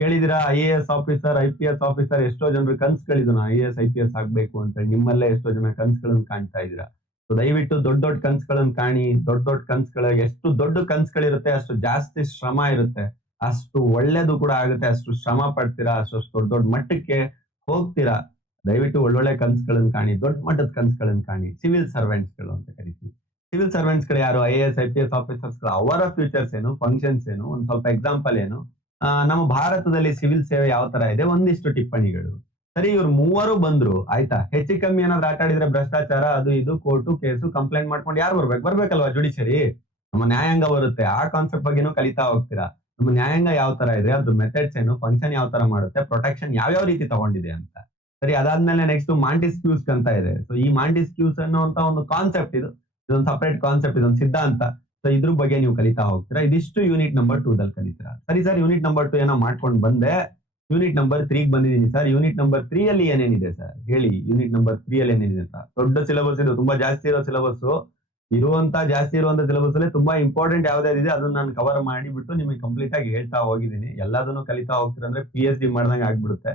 ಕೇಳಿದಿರಾ? IAS ಆಫೀಸರ್, IPS ಆಫೀಸರ್, ಎಷ್ಟೋ ಜನರು ಕನ್ಸುಗಳಿದ್ದು ನಾನು IAS IPS ಆಗ್ಬೇಕು ಅಂತ. ನಿಮ್ಮಲ್ಲೇ ಎಷ್ಟೋ ಜನ ಕನ್ಸುಗಳನ್ನ ಕಾಣ್ತಾ ಇದ್ದೀರಾ. ಸೊ ದಯವಿಟ್ಟು ದೊಡ್ಡ ಕನ್ಸುಗಳನ್ನ ಕಾಣಿ. ದೊಡ್ಡ ಕನ್ಸುಗಳ, ಎಷ್ಟು ದೊಡ್ಡ ಕನ್ಸುಗಳಿರುತ್ತೆ ಅಷ್ಟು ಜಾಸ್ತಿ ಶ್ರಮ ಇರುತ್ತೆ, ಅಷ್ಟು ಒಳ್ಳೇದು ಕೂಡ ಆಗುತ್ತೆ. ಅಷ್ಟು ಶ್ರಮ ಪಡ್ತೀರಾ, ಅಷ್ಟು ದೊಡ್ಡ ಮಟ್ಟಕ್ಕೆ ಹೋಗ್ತೀರಾ. ದಯವಿಟ್ಟು ಒಳ್ಳೊಳ್ಳೆ ಕನ್ಸುಗಳನ್ನ ಕಾಣಿ, ದೊಡ್ಡ ಮಟ್ಟದ ಕನ್ಸುಗಳನ್ನ ಕಾಣಿ. ಸಿವಿಲ್ ಸರ್ವೆಂಟ್ಸ್ ಗಳು ಅಂತ ಕರಿತೀವಿ. ಸಿವಿಲ್ ಸರ್ವೆಂಟ್ಸ್ ಗಳು ಯಾರು? IAS IPS ಆಫೀಸರ್ಸ್ ಗಳು. ಅವರ ಫ್ಯೂಚರ್ಸ್ ಏನು, ಫಂಕ್ಷನ್ಸ್ ಏನು, ಒಂದ್ ಸ್ವಲ್ಪ ಎಕ್ಸಾಂಪಲ್ ಏನು, ನಮ್ಮ ಭಾರತದಲ್ಲಿ ಸಿವಿಲ್ ಸೇವೆ ಯಾವ ತರ ಇದೆ, ಒಂದಿಷ್ಟು ಟಿಪ್ಪಣಿಗಳು. ಸರಿ, ಇವ್ರು ಮೂವರು ಬಂದ್ರು ಆಯ್ತಾ. ಹೆಚ್ಚು ಕಮ್ಮಿ ಏನಾದ್ರು ಆಟ ಆಡಿದ್ರೆ ಭ್ರಷ್ಟಾಚಾರ, ಅದು ಇದು, ಕೋರ್ಟು ಕೇಸು, ಕಂಪ್ಲೇಂಟ್ ಮಾಡ್ಕೊಂಡು ಯಾರು ಬರ್ಬೇಕಲ್ವಾ, ಜುಡಿಷರಿ. ನಮ್ಮ ನ್ಯಾಯಾಂಗ ಬರುತ್ತೆ. ಆ ಕಾನ್ಸೆಪ್ಟ್ ಬಗ್ಗೆನೂ ಕಲಿತಾ ಹೋಗ್ತೀರಾ. ನಮ್ಮ ನ್ಯಾಯಾಂಗ ಯಾವ ತರ ಇದೆ, ಅದ್ರ ಮೆಥಡ್ಸ್ ಏನು, ಫಂಕ್ಷನ್ ಯಾವ ತರ ಮಾಡುತ್ತೆ, ಪ್ರೊಟೆಕ್ಷನ್ ಯಾವ್ಯಾವ ರೀತಿ ತಗೊಂಡಿದೆ ಅಂತ. ಸರಿ, ಅದಾದ್ಮೇಲೆ ನೆಕ್ಸ್ಟ್ ಮಾಂಟಿಸ್ಕ್ಯೂಸ್ ಅಂತ ಇದೆ. ಸೊ ಈ ಮಾಂಟಿಸ್ಕ್ಯೂಸ್ ಅನ್ನುವಂತ ಒಂದು ಕಾನ್ಸೆಪ್ಟ್, ಇದೊಂದು ಸಪರೇಟ್ ಕಾನ್ಸೆಪ್ಟ್, ಇದೊಂದು ಸಿದ್ಧಾಂತ. ಸೊ ಇದ್ರ ಬಗ್ಗೆ ನೀವು ಕಲಿತಾ ಹೋಗ್ತೀರಾ. ಇದಿಷ್ಟು ಯೂನಿಟ್ ನಂಬರ್ 2 ದಲ್ಲಿ ಕಲಿತೀರಾ. ಸರಿ ಸರ್, ಯೂನಿಟ್ ನಂಬರ್ 2 ಏನೋ ಮಾಡ್ಕೊಂಡು ಬಂದೆ. ಯೂನಿಟ್ ನಂಬರ್ 3 ಬಂದಿದ್ದೀನಿ ಸರ್. ಯೂನಿಟ್ ನಂಬರ್ 3 ಅಲ್ಲಿ ಏನೇನಿದೆ ಸರ್ ಹೇಳಿ. ಯೂನಿಟ್ ನಂಬರ್ 3 ಅಲ್ಲಿ ಏನೇನಿದೆ ಸರ್? ದೊಡ್ಡ ಸಿಲೆಬಸ್ ಇದು, ತುಂಬಾ ಜಾಸ್ತಿ ಇರೋ ಸಿಲೆಬಸ್. ಜಾಸ್ತಿ ಇರುವಂತ ಸಿಲೆಬಸ್ ಅಲ್ಲಿ ತುಂಬಾ ಇಂಪಾರ್ಟೆಂಟ್ ಯಾವ್ದಾದಿದೆ ಅದನ್ನ ನಾನು ಕವರ್ ಮಾಡಿಬಿಟ್ಟು ನಿಮಗೆ ಕಂಪ್ಲೀಟ್ ಆಗಿ ಹೇಳ್ತಾ ಹೋಗಿದ್ದೀನಿ. ಎಲ್ಲದನ್ನು ಕಲಿತಾ ಹೋಗ್ತೀರಾ ಅಂದ್ರೆ PhD ಮಾಡ್ದಂಗೆ ಆಗ್ಬಿಡುತ್ತೆ.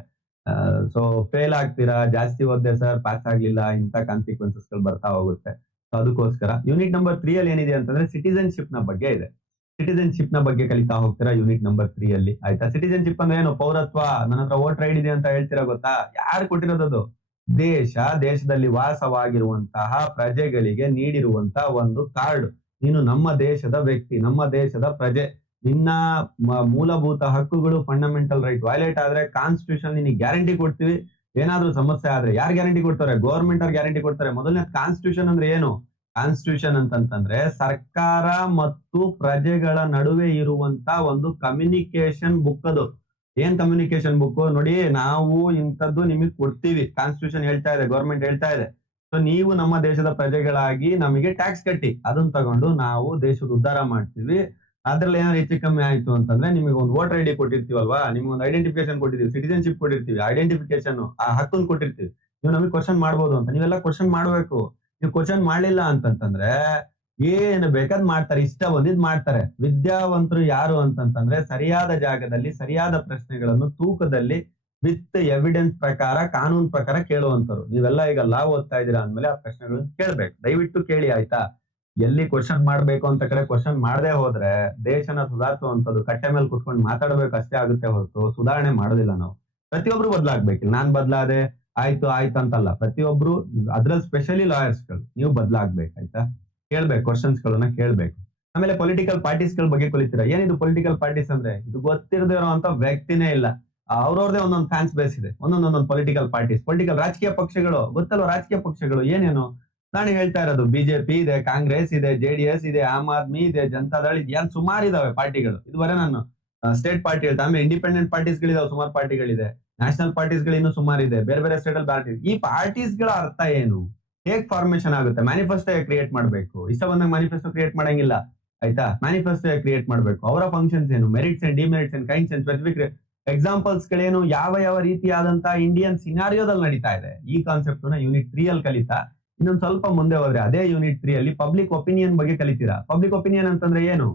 ಸೊ ಫೇಲ್ ಆಗ್ತೀರಾ. ಜಾಸ್ತಿ ಓದ್ದೆ ಸರ್, ಪಾಸ್ ಆಗ್ಲಿಲ್ಲ, ಇಂಥ ಕಾನ್ಸಿಕ್ವೆನ್ಸಸ್ ಗಳು ಬರ್ತಾ ಹೋಗುತ್ತೆ. ಅದಕ್ಕೋಸ್ಕರ ಯೂನಿಟ್ ನಂಬರ್ 3 ಅಲ್ಲಿ ಏನಿದೆ ಅಂತಂದ್ರೆ ಸಿಟಿಜನ್ಶಿಪ್ ನ ಬಗ್ಗೆ ಇದೆ. ಸಿಟಿಜನ್ಶಿಪ್ ನ ಬಗ್ಗೆ ಕಲಿತಾ ಹೋಗ್ತೀರಾ ಯೂನಿಟ್ ನಂಬರ್ 3 ಅಲ್ಲಿ ಆಯ್ತಾ. ಸಿಟಿಜನ್ಶಿಪ್ ಅಂದ್ರೆ ಏನು? ಪೌರತ್ವ. ನನ್ನ ಹತ್ರ ವೋಟರ್ ಐಡಿ ಇದೆ ಅಂತ ಹೇಳ್ತೀರಾ, ಗೊತ್ತಾ? ಯಾರು ಕೊಟ್ಟಿರೋದು? ದೇಶದಲ್ಲಿ ವಾಸವಾಗಿರುವಂತಹ ಪ್ರಜೆಗಳಿಗೆ ನೀಡಿರುವಂತಹ ಒಂದು ಕಾರ್ಡ್. ನೀನು ನಮ್ಮ ದೇಶದ ವ್ಯಕ್ತಿ, ನಮ್ಮ ದೇಶದ ಪ್ರಜೆ. ನಿನ್ನ ಮೂಲಭೂತ ಹಕ್ಕುಗಳು, ಫಂಡಮೆಂಟಲ್ ರೈಟ್ ವೈಲೇಟ್ ಆದ್ರೆ ಕಾನ್ಸ್ಟಿಟ್ಯೂಷನ್ ನಿನಗೆ ಗ್ಯಾರಂಟಿ ಕೊಡ್ತೀವಿ. ಏನಾದ್ರೂ ಸಮಸ್ಯೆ ಆದ್ರೆ ಯಾರು ಗ್ಯಾರಂಟಿ ಕೊಡ್ತಾರೆ? ಗವರ್ಮೆಂಟ್ ಅವ್ರು ಗ್ಯಾರಂಟಿ ಕೊಡ್ತಾರೆ. ಮೊದಲನೇ ಕಾನ್ಸ್ಟಿಟ್ಯೂಷನ್ ಅಂದ್ರೆ ಏನು? ಕಾನ್ಸ್ಟಿಟ್ಯೂಷನ್ ಅಂತಂದ್ರೆ ಸರ್ಕಾರ ಮತ್ತು ಪ್ರಜೆಗಳ ನಡುವೆ ಇರುವಂತ ಒಂದು ಕಮ್ಯುನಿಕೇಶನ್ ಬುಕ್. ಅದು ಏನ್ ಕಮ್ಯುನಿಕೇಶನ್ ಬುಕ್? ನೋಡಿ, ನಾವು ಇಂಥದ್ದು ನಿಮಗೆ ಕೊಡ್ತೀವಿ, ಕಾನ್ಸ್ಟಿಟ್ಯೂಷನ್ ಹೇಳ್ತಾ ಇದೆ, ಗವರ್ಮೆಂಟ್ ಹೇಳ್ತಾ ಇದೆ. ಸೊ ನೀವು ನಮ್ಮ ದೇಶದ ಪ್ರಜೆಗಳಾಗಿ ನಮಗೆ ಟ್ಯಾಕ್ಸ್ ಕಟ್ಟಿ, ಅದನ್ನ ತಗೊಂಡು ನಾವು ದೇಶದ ಉದ್ಧಾರ ಮಾಡ್ತೀವಿ. ಅದ್ರಲ್ಲಿ ಏನಾದ್ರು ಹೆಚ್ಚು ಕಮ್ಮಿ ಆಯ್ತು ಅಂತಂದ್ರೆ ನಿಮಗೆ ಒಂದು ವೋಟರ್ ಐಡಿ ಕೊಟ್ಟಿರ್ತೀವಲ್ವಾ, ನಿಮ್ಗೆ ಒಂದು ಐಡೆಂಟಿಫಿಕೇಶನ್ ಕೊಟ್ಟಿರ್ತೀವಿ, ಸಿಟಿಜನ್ಶಿಪ್ ಕೊಟ್ಟಿರ್ತೀವಿ, ಐಡೆಂಟಿಫಿಕೇಶನ್ ಆ ಹಕ್ಕನ್ನು ಕೊಟ್ಟಿರ್ತೀವಿ. ನೀವು ನಮಗೆ ಕ್ವಶನ್ ಮಾಡ್ಬೋದು ಅಂತ. ನೀವೆಲ್ಲ ಕ್ವಶನ್ ಮಾಡ್ಬೇಕು. ನೀವು ಕ್ವಶನ್ ಮಾಡ್ಲಿಲ್ಲ ಅಂತಂತಂದ್ರೆ ಏನು ಬೇಕಾದ್ ಮಾಡ್ತಾರೆ, ಇಷ್ಟ ಬಂದಿದ್ ಮಾಡ್ತಾರೆ. ವಿದ್ಯಾವಂತರು ಯಾರು ಅಂತಂತಂದ್ರೆ ಸರಿಯಾದ ಜಾಗದಲ್ಲಿ ಸರಿಯಾದ ಪ್ರಶ್ನೆಗಳನ್ನು ತೂಕದಲ್ಲಿ ವಿತ್ ಎವಿಡೆನ್ಸ್ ಪ್ರಕಾರ, ಕಾನೂನು ಪ್ರಕಾರ ಕೇಳುವಂತರು. ನೀವೆಲ್ಲ ಈಗ ಲಾ ಓದ್ತಾ ಇದ್ದೀರಾ ಅಂದ್ಮೇಲೆ ಆ ಪ್ರಶ್ನೆಗಳನ್ನು ಕೇಳ್ಬೇಕು. ದಯವಿಟ್ಟು ಕೇಳಿ ಆಯ್ತಾ. ಎಲ್ಲಿ ಕ್ವಶನ್ ಮಾಡ್ಬೇಕು ಅಂತ ಕಡೆ ಕ್ವಶನ್ ಮಾಡದೆ ಹೋದ್ರೆ ದೇಶನ ಸುಧಾರಿಸುವಂತದ್ದು ಕಟ್ಟೆ ಮೇಲೆ ಕುತ್ಕೊಂಡು ಮಾತಾಡ್ಬೇಕು ಅಷ್ಟೇ ಆಗುತ್ತೆ ಹೊರತು ಸುಧಾರಣೆ ಮಾಡೋದಿಲ್ಲ ನಾವು. ಪ್ರತಿಯೊಬ್ರು ಬದಲಾಗ್ಬೇಕಿಲ್ಲ. ನಾನ್ ಬದಲಾದೆ ಆಯ್ತು ಅಂತಲ್ಲ. ಪ್ರತಿಯೊಬ್ರು ಅದ್ರಲ್ಲಿ ಸ್ಪೆಷಲಿ ಲಾಯರ್ಸ್ಗಳು ನೀವು ಬದಲಾಗ್ಬೇಕು ಆಯ್ತಾ. ಕೇಳ್ಬೇಕು ಕ್ವಶನ್ಸ್ ಗಳನ್ನ ಕೇಳ್ಬೇಕು. ಆಮೇಲೆ ಪೊಲಿಟಿಕಲ್ ಪಾರ್ಟೀಸ್ ಗಳ ಬಗ್ಗೆ ಕಲಿತೀರಾ. ಏನಿದು ಪೊಲಿಟಿಕಲ್ ಪಾರ್ಟೀಸ್ ಅಂದ್ರೆ ಇದು ಗೊತ್ತಿರದೇ ಇರೋಂತ ವ್ಯಕ್ತಿನೇ ಇಲ್ಲ. ಅವ್ರವ್ರದೇ ಒಂದೊಂದು ಫ್ಯಾನ್ಸ್ ಬೇಸ್ ಇದೆ. ಒಂದೊಂದೊಂದೊಂದು ಪೊಲಿಟಿಕಲ್ ಪಾರ್ಟೀಸ್, ಪೊಲಿಟಿಕಲ್ ರಾಜಕೀಯ ಪಕ್ಷಗಳು ಗೊತ್ತಲ್ವ. ರಾಜಕೀಯ ಪಕ್ಷಗಳು ಏನೇನು ನಾನು ಹೇಳ್ತಾ ಇರೋದು, ಬಿಜೆಪಿ ಇದೆ, ಕಾಂಗ್ರೆಸ್ ಇದೆ, ಜೆಡಿಎಸ್ ಇದೆ, ಆಮ್ ಆದ್ಮಿ ಇದೆ, ಜನತಾದಳ ಇದೆ, ಏನ್ ಸುಮಾರು ಇದಾವೆ ಪಾರ್ಟಿಗಳು. ಇದುವರೆ ನಾನು ಸ್ಟೇಟ್ ಪಾರ್ಟಿ ಹೇಳ್ತಾ, ಆಮೇಲೆ ಇಂಡಿಪೆಂಡೆಂಟ್ ಪಾರ್ಟೀಸ್ ಗಳಿದಾವೆ, ಸುಮಾರು ಪಾರ್ಟಿಗಳಿದೆ, ನ್ಯಾಷನಲ್ ಪಾರ್ಟೀಸ್ ಗಳು ಇನ್ನೂ ಸುಮಾರು ಇದೆ, ಬೇರೆ ಬೇರೆ ಸ್ಟೇಟ್ ಅಲ್ಲಿ ಪಾರ್ಟಿ. ಈ ಪಾರ್ಟೀಸ್ ಗಳ ಅರ್ಥ ಏನು, ಹೇಗ್ ಫಾರ್ಮೇಶನ್ ಆಗುತ್ತೆ, ಮ್ಯಾನಿಫೆಸ್ಟೋ ಕ್ರಿಯೇಟ್ ಮಾಡ್ಬೇಕು. ಇಷ್ಟ ಬಂದಾಗ ಮ್ಯಾನಿಫೆಸ್ಟೋ ಕ್ರಿಯೇಟ್ ಮಾಡಂಗಿಲ್ಲ ಆಯ್ತಾ. ಮ್ಯಾನಿಫೆಸ್ಟೋ ಕ್ರಿಯೇಟ್ ಮಾಡ್ಬೇಕು. ಅವರ ಫಂಕ್ಷನ್ಸ್ ಏನು, merits and demerits and kinds and specific examples ಗಳೇನು, ಯಾವ ರೀತಿಯಾದಂತಹ ಇಂಡಿಯನ್ ಸಿನಾರಿಯೋದಲ್ಲಿ ನಡೀತಾ ಇದೆ. ಈ ಕಾನ್ಸೆಪ್ಟ್ ನ ಯೂನಿಟ್ 3 ಅಲ್ಲಿ ಕಲಿತಾ ಇನ್ನೊಂದ್ ಸ್ವಲ್ಪ ಮುಂದೆ ಹೋದ್ರೆ ಅದೇ ಯೂನಿಟ್ 3 ಅಲ್ಲಿ ಪಬ್ಲಿಕ್ ಒಪಿನಿಯನ್ ಬಗ್ಗೆ ಕಲಿತೀರಾ. ಪಬ್ಲಿಕ್ ಒಪಿನಿಯನ್ ಅಂತಂದ್ರೆ ಏನು,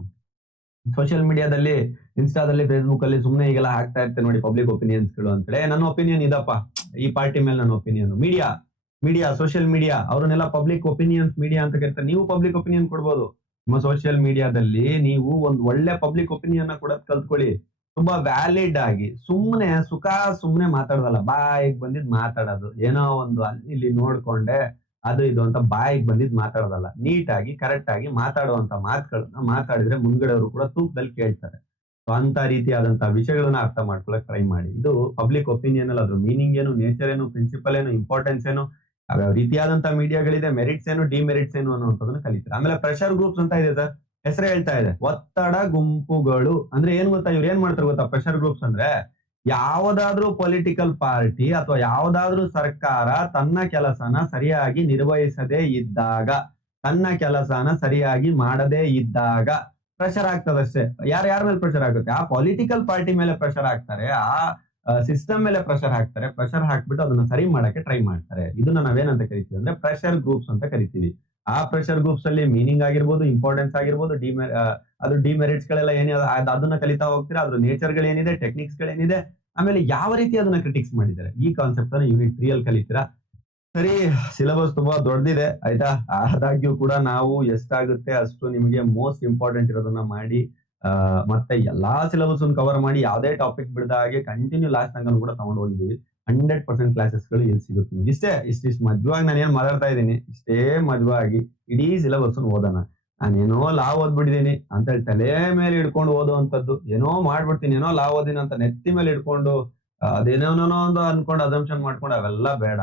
ಸೋಷಿಯಲ್ ಮೀಡಿಯಾದಲ್ಲಿ, ಇನ್ಸ್ಟಾದಲ್ಲಿ, ಫೇಸ್ಬುಕ್ ಅಲ್ಲಿ ಸುಮ್ನೆ ಈಗೆಲ್ಲ ಹಾಕ್ತಾ ಇರ್ತೇನೆ ನೋಡಿ ಪಬ್ಲಿಕ್ ಒಪಿನಿಯನ್ಸ್ ಗಳು ಅಂತೇಳಿ. ನನ್ನ ಒಪಿನಿಯನ್ ಇದಪ್ಪ, ಈ ಪಾರ್ಟಿ ಮೇಲೆ ನನ್ನ ಒಪಿನಿಯನ್. ಮೀಡಿಯಾ ಸೋಷಿಯಲ್ ಮೀಡಿಯಾ ಅವ್ರನ್ನೆಲ್ಲ ಪಬ್ಲಿಕ್ ಒಪಿನಿಯನ್ಸ್ ಮೀಡಿಯಾ ಅಂತ ಕರೀತಾರೆ. ನೀವು ಪಬ್ಲಿಕ್ ಒಪಿನಿಯನ್ ಕೊಡ್ಬೋದು. ನಿಮ್ಮ ಸೋಷಿಯಲ್ ಮೀಡಿಯಾದಲ್ಲಿ ನೀವು ಒಂದು ಒಳ್ಳೆ ಪಬ್ಲಿಕ್ ಒಪಿನಿಯನ್ ಕೊಡೋದ್ ಕಲ್ತ್ಕೊಳ್ಳಿ. ತುಂಬಾ ವ್ಯಾಲಿಡ್ ಆಗಿ, ಸುಮ್ನೆ ಮಾತಾಡೋದಲ್ಲ, ಬಾಯಿಗೆ ಬಂದಿದ್ ಮಾತಾಡೋದು. ಏನೋ ಒಂದು ಅಲ್ಲಿ ಇಲ್ಲಿ ನೋಡ್ಕೊಂಡೆ ಅದು ಇದು ಅಂತ ಬಾಯಿಗೆ ಬಂದಿದ್ ಮಾತಾಡೋದಲ್ಲ. ನೀಟಾಗಿ ಕರೆಕ್ಟ್ ಆಗಿ ಮಾತಾಡುವಂತ ಮಾತುಗಳನ್ನ ಮಾತಾಡಿದ್ರೆ ಮುಂದ್ಗಡೆಯವರು ಕೂಡ ತೂಕದಲ್ಲಿ ಕೇಳ್ತಾರೆ. ಸೊ ಅಂತ ರೀತಿಯಾದಂತಹ ವಿಷಯಗಳನ್ನ ಅರ್ಥ ಮಾಡ್ಕೊಳಕ್ ಟ್ರೈ ಮಾಡಿ. ಇದು ಪಬ್ಲಿಕ್ ಒಪಿನಿಯನ್ ಅಲ್ಲಿ ಅದ್ರ ಮೀನಿಂಗ್ ಏನು, ನೇಚರ್ ಏನು, ಪ್ರಿನ್ಸಿಪಲ್ ಏನು, ಇಂಪಾರ್ಟೆನ್ಸ್ ಏನು, ಯಾವ ರೀತಿಯಾದಂತಹ ಮೀಡಿಯಾಗಳಿದೆ, ಮೆರಿಟ್ಸ್ ಏನು, ಡಿಮೆರಿಟ್ಸ್ ಏನು ಅನ್ನುವಂಥದ್ದನ್ನ ಕಲಿತಾರೆ. ಆಮೇಲೆ ಪ್ರೆಷರ್ ಗ್ರೂಪ್ಸ್ ಅಂತ ಇದೆ ಸರ್, ಹೆಸರೇ ಹೇಳ್ತಾ ಇದೆ. ಒತ್ತಡ ಗುಂಪುಗಳು ಅಂದ್ರೆ ಏನ್ ಗೊತ್ತಾ, ಇವ್ರು ಏನ್ ಮಾಡ್ತಾರೆ ಗೊತ್ತಾ, ಪ್ರೆಷರ್ ಗ್ರೂಪ್ಸ್ ಅಂದ್ರೆ ಯಾವುದಾದ್ರೂ ಪೊಲಿಟಿಕಲ್ ಪಾರ್ಟಿ ಅಥವಾ ಯಾವುದಾದ್ರೂ ಸರ್ಕಾರ ತನ್ನ ಕೆಲಸನ ಸರಿಯಾಗಿ ನಿರ್ವಹಿಸದೇ ಇದ್ದಾಗ, ತನ್ನ ಕೆಲಸನ ಸರಿಯಾಗಿ ಮಾಡದೇ ಇದ್ದಾಗ ಪ್ರೆಷರ್ ಆಗ್ತದಷ್ಟೇ. ಯಾರ ಮೇಲೆ ಪ್ರೆಷರ್ ಆಗುತ್ತೆ, ಆ ಪೊಲಿಟಿಕಲ್ ಪಾರ್ಟಿ ಮೇಲೆ ಪ್ರೆಷರ್ ಹಾಕ್ತಾರೆ, ಆ ಸಿಸ್ಟಮ್ ಮೇಲೆ ಪ್ರೆಷರ್ ಹಾಕ್ತಾರೆ. ಪ್ರೆಷರ್ ಹಾಕ್ಬಿಟ್ಟು ಅದನ್ನ ಸರಿ ಮಾಡಕ್ಕೆ ಟ್ರೈ ಮಾಡ್ತಾರೆ. ಇದನ್ನ ನಾವೇನಂತ ಕರಿತೀವಿ ಅಂದ್ರೆ ಪ್ರೆಷರ್ ಗ್ರೂಪ್ಸ್ ಅಂತ ಕರಿತೀವಿ. ಆ ಪ್ರೆಷರ್ ಗ್ರೂಪ್ಸ್ ಅಲ್ಲಿ ಮೀನಿಂಗ್ ಆಗಿರ್ಬೋದು, ಇಂಪಾರ್ಟೆನ್ಸ್ ಆಗಿರ್ಬೋದು, ಅದು ಡಿಮೆರಿಟ್ಸ್ ಗಳೆಲ್ಲ ಏನಿದೆ ಅದನ್ನ ಕಲಿತಾ ಹೋಗ್ತೀರಾ. ಅದ್ರ ನೇಚರ್ ಗಳೇನಿದೆ, ಟೆಕ್ನಿಕ್ಸ್ ಗಳೇನಿದೆ, ಆಮೇಲೆ ಯಾವ ರೀತಿ ಅದನ್ನ ಕ್ರಿಟಿಕ್ಸ್ ಮಾಡಿದ್ದಾರೆ, ಈ ಕಾನ್ಸೆಪ್ಟ್ ಅನ್ನ ಯೂನಿಟ್ 3 ಅಲ್ಲಿ ಕಲಿತೀರಾ. ಸರಿ, ಸಿಲೆಬಸ್ ತುಂಬಾ ದೊಡ್ಡದಿದೆ ಆಯ್ತಾ. ಆದಾಗ್ಯೂ ಕೂಡ ನಾವು ಎಷ್ಟಾಗುತ್ತೆ ಅಷ್ಟು ನಿಮಗೆ ಮೋಸ್ಟ್ ಇಂಪಾರ್ಟೆಂಟ್ ಇರೋದನ್ನ ಮಾಡಿ ಮತ್ತೆ ಎಲ್ಲಾ ಸಿಲೆಬಸ್ ಕವರ್ ಮಾಡಿ ಯಾವುದೇ ಟಾಪಿಕ್ ಬಿಡದ ಹಾಗೆ ಕಂಟಿನ್ಯೂ ಲಾಸ್ಟ್ ತನಕ ಕೂಡ ತಗೊಂಡು ಹೋಗಿದ್ದೀವಿ. 100% ಕ್ಲಾಸಸ್ ಗಳು ಎಲ್ಲಿ ಸಿಗುತ್ತೆ ನಿಮ್ಗೆ. ಇಷ್ಟೇ ಮಜವಾಗಿ ನಾನು ಏನ್ ಮಾತಾಡ್ತಾ ಇದ್ದೀನಿ, ಇಷ್ಟೇ ಮಜವಾಗಿ ಇಡೀ ಸಿಲೆಬಸ್ ಓದೋಣ. ನಾನೇನೋ ಲಾ ಓದ್ಬಿಟ್ಟಿದ್ದೀನಿ ಅಂತ ಹೇಳಿ ತಲೆ ಮೇಲೆ ಇಡ್ಕೊಂಡು ಓದುವಂತದ್ದು, ಏನೋ ಮಾಡ್ಬಿಡ್ತೀನಿ, ಏನೋ ಲಾ ಓದಿನ ಅಂತ ನೆತ್ತಿ ಮೇಲೆ ಇಡ್ಕೊಂಡು ಅದೇನೋ ಒಂದು ಅನ್ಕೊಂಡು ಅಸಂಪ್ಷನ್ ಮಾಡ್ಕೊಂಡು ಅವೆಲ್ಲ ಬೇಡ.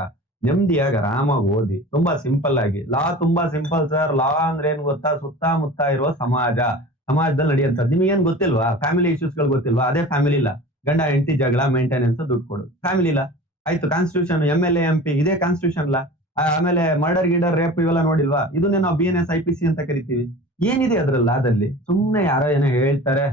ನೆಮ್ಮದಿಯಾಗಿ ಆರಾಮಾಗಿ ಓದಿ. ತುಂಬಾ ಸಿಂಪಲ್ ಆಗಿ. ಲಾ ತುಂಬಾ ಸಿಂಪಲ್ ಸರ್. ಲಾ ಅಂದ್ರೆ ಏನ್ ಗೊತ್ತಾ, ಸುತ್ತಮುತ್ತ ಇರುವ ಸಮಾಜದಲ್ಲಿ ನಡೆಯುವಂತದ್ದು. ನಿಮ್ಗೆ ಏನ್ ಗೊತ್ತಿಲ್ವಾ, ಫ್ಯಾಮಿಲಿ ಇಶ್ಯೂಸ್ ಗಳು ಗೊತ್ತಿಲ್ವಾ, ಅದೇ ಫ್ಯಾಮಿಲಿ ಇಲ್ಲ. ಗಂಡ ಹೆಂಡತಿ ಜಗಳ, ಮೇಂಟೆನೆನ್ಸ್, ದುಡ್ಡು ಕೊಡು, ಫ್ಯಾಮಿಲಿ ಇಲ್ಲ. ಆಯ್ತು, ಕಾನ್ಸ್ಟಿಟ್ಯೂಷನ್, MLA MP ಇದೇ ಕಾನ್ಸ್ಟಿಟ್ಯೂಷನ್ ಇಲ್ಲ. ಆಮೇಲೆ ಮರ್ಡರ್ ಗಿಡರ್ ರೇಪ್ ಇವೆಲ್ಲ ನೋಡಿಲ್ವಾ, ಇದನ್ನೇ ನಾವು BNS IPC ಅಂತ ಕರಿತೀವಿ. ಏನಿದೆ ಅದ್ರಲ್ಲ, ಅದಲ್ಲಿ ಸುಮ್ನೆ ಯಾರೋ ಏನೋ ಹೇಳ್ತಾರೆ,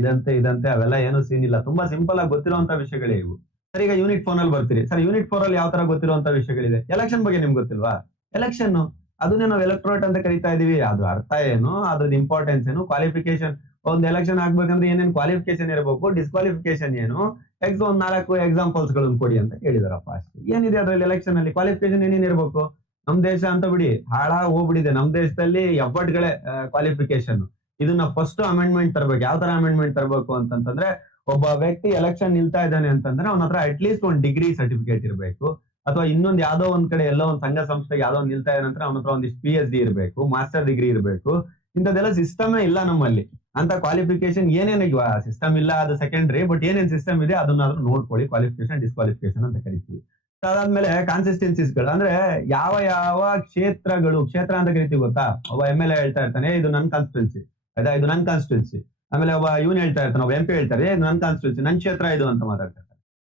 ಇದಂತೆ ಅವೆಲ್ಲ ಏನೂ ಸೀನ್ ಇಲ್ಲ. ತುಂಬಾ ಸಿಂಪಲ್ ಆಗಿ ಗೊತ್ತಿರುವಂತ ವಿಷಯಗಳೇ ಇವು. ಸರ್, ಈಗ ಯೂನಿಟ್ 4 ಅಲ್ಲಿ ಬರ್ತೀರಿ. ಸರ್, ಯೂನಿಟ್ 4 ಅಲ್ಲಿ ಯಾವ ತರ ಗೊತ್ತಿರುವಂತ ವಿಷಯಗಳಿದೆ. ಎಲೆಕ್ಷನ್ ಬಗ್ಗೆ ನಿಮ್ಗೆ ಗೊತ್ತಿಲ್ವಾ, ಎಲೆಕ್ಷನ್ ಅದನ್ನೇ ನಾವು ಎಲೆಕ್ಟ್ರೋರೇಟ್ ಅಂತ ಕರಿತಾ ಇದೀವಿ. ಅದು ಅರ್ಥ ಏನು, ಅದ್ರ ಇಂಪಾರ್ಟೆನ್ಸ್ ಏನು, ಕ್ವಾಲಿಫಿಕೇಶನ್, ಒಂದು ಎಲೆಕ್ಷನ್ ಆಗ್ಬೇಕಂದ್ರೆ ಏನೇನು ಕ್ವಾಲಿಫಿಕೇಶನ್ ಇರಬೇಕು, ಡಿಸ್ಕ್ವಾಲಿಫಿಕೇಶನ್ ಏನು, ಒಂದ್ 4 ಎಕ್ಸಾಂಪಲ್ಸ್ ಗಳನ್ನ ಕೊಡಿ ಅಂತ ಕೇಳಿದಾರಪ್ಪ ಅಷ್ಟೇ. ಏನಿದೆ ಅದ್ರಲ್ಲಿ ಎಲೆಕ್ಷನ್ ಅಲ್ಲಿ ಕ್ವಾಲಿಫಿಕೇಶನ್ ಏನೇನ್ ಇರಬೇಕು. ನಮ್ ದೇಶ ಅಂತ ಬಿಡಿ ಹಾಳಾಗಿ ಹೋಗ್ಬಿಟ್ಟಿದೆ. ನಮ್ ದೇಶದಲ್ಲಿ ಎಬ್ಬಟ್ಗಳೇ ಕ್ವಾಲಿಫಿಕೇಶನ್. ಇದನ್ನ ಫಸ್ಟ್ ಅಮೆಂಡ್ಮೆಂಟ್ ತರಬೇಕು. ಯಾವ ತರ ಅಮೆಂಡ್ಮೆಂಟ್ ತರಬೇಕು ಅಂತಂದ್ರೆ, ಒಬ್ಬ ವ್ಯಕ್ತಿ ಎಲೆಕ್ಷನ್ ನಿಲ್ತಾ ಇದ್ದಾನೆ ಅಂತಂದ್ರೆ ಅವನ ಹತ್ರ ಅಟ್ಲೀಸ್ಟ್ ಒಂದು ಡಿಗ್ರಿ ಸರ್ಟಿಫಿಕೇಟ್ ಇರಬೇಕು. ಅಥವಾ ಇನ್ನೊಂದು ಯಾವ್ದೋ ಒಂದ್ ಕಡೆ ಎಲ್ಲೋ ಒಂದು ಸಂಘ ಸಂಸ್ಥೆಗೆ ಯಾವ್ದೋ ಒಂದು ನಿಲ್ತಾ ಇದ್ದಾನೆ ಅಂದ್ರೆ ಅವನ ಹತ್ರ ಒಂದಿಷ್ಟು PhD ಇರಬೇಕು, ಮಾಸ್ಟರ್ ಡಿಗ್ರಿ ಇರಬೇಕು. ಇಂಥದ್ದೆಲ್ಲ ಸಿಸ್ಟಮೇ ಇಲ್ಲ ನಮ್ಮಲ್ಲಿ. ಅಂತ ಕ್ವಾಲಿಫಿಕೇಶನ್ ಏನೇನಿಗೆ ಸಿಸ್ಟಮ್ ಇಲ್ಲ, ಅದು ಸೆಕೆಂಡ್ರಿ. ಬಟ್ ಏನೇನ್ ಸಿಸ್ಟಮ್ ಇದೆ ಅದನ್ನಾದ್ರೂ ನೋಡ್ಕೊಳ್ಳಿ. ಕ್ವಾಲಿಫಿಕೇಶನ್, ಡಿಸ್ಕ್ವಾಲಿಫಿಕೇಶನ್ ಅಂತ ಕರಿತೀವಿ. ಅದಾದ್ಮೇಲೆ ಕಾನ್ಸಿಸ್ಟೆನ್ಸಿಸ್ ಗಳು ಅಂದ್ರೆ ಯಾವ ಕ್ಷೇತ್ರಗಳು, ಕ್ಷೇತ್ರ ಅಂತ ಕರಿತೀವಿ ಗೊತ್ತಾ. ಒಬ್ಬ MLA ಹೇಳ್ತಾ ಇರ್ತಾನೆ, ಇದು ನನ್ ಕಾನ್ಸ್ಟಿಟ್ಯೂನ್ಸಿ ಆಯ್ತಾ, ಇದು ನನ್ ಕಾನ್ಸ್ಟಿಟ್ಯೂನ್ಸಿ. ಆಮೇಲೆ ಒಬ್ಬ ಇವನ್ ಹೇಳ್ತಾ ಇರ್ತಾನೆ, ಒಬ್ಬ MP ಹೇಳ್ತಾರೆ, ಇದು ನನ್ ಕಾನ್ಸ್ಟಿಟ್ಯೂನ್ಸಿ, ನನ್ ಕ್ಷೇತ್ರ ಇದು ಅಂತ ಮಾತಾಡ್ತಾರೆ.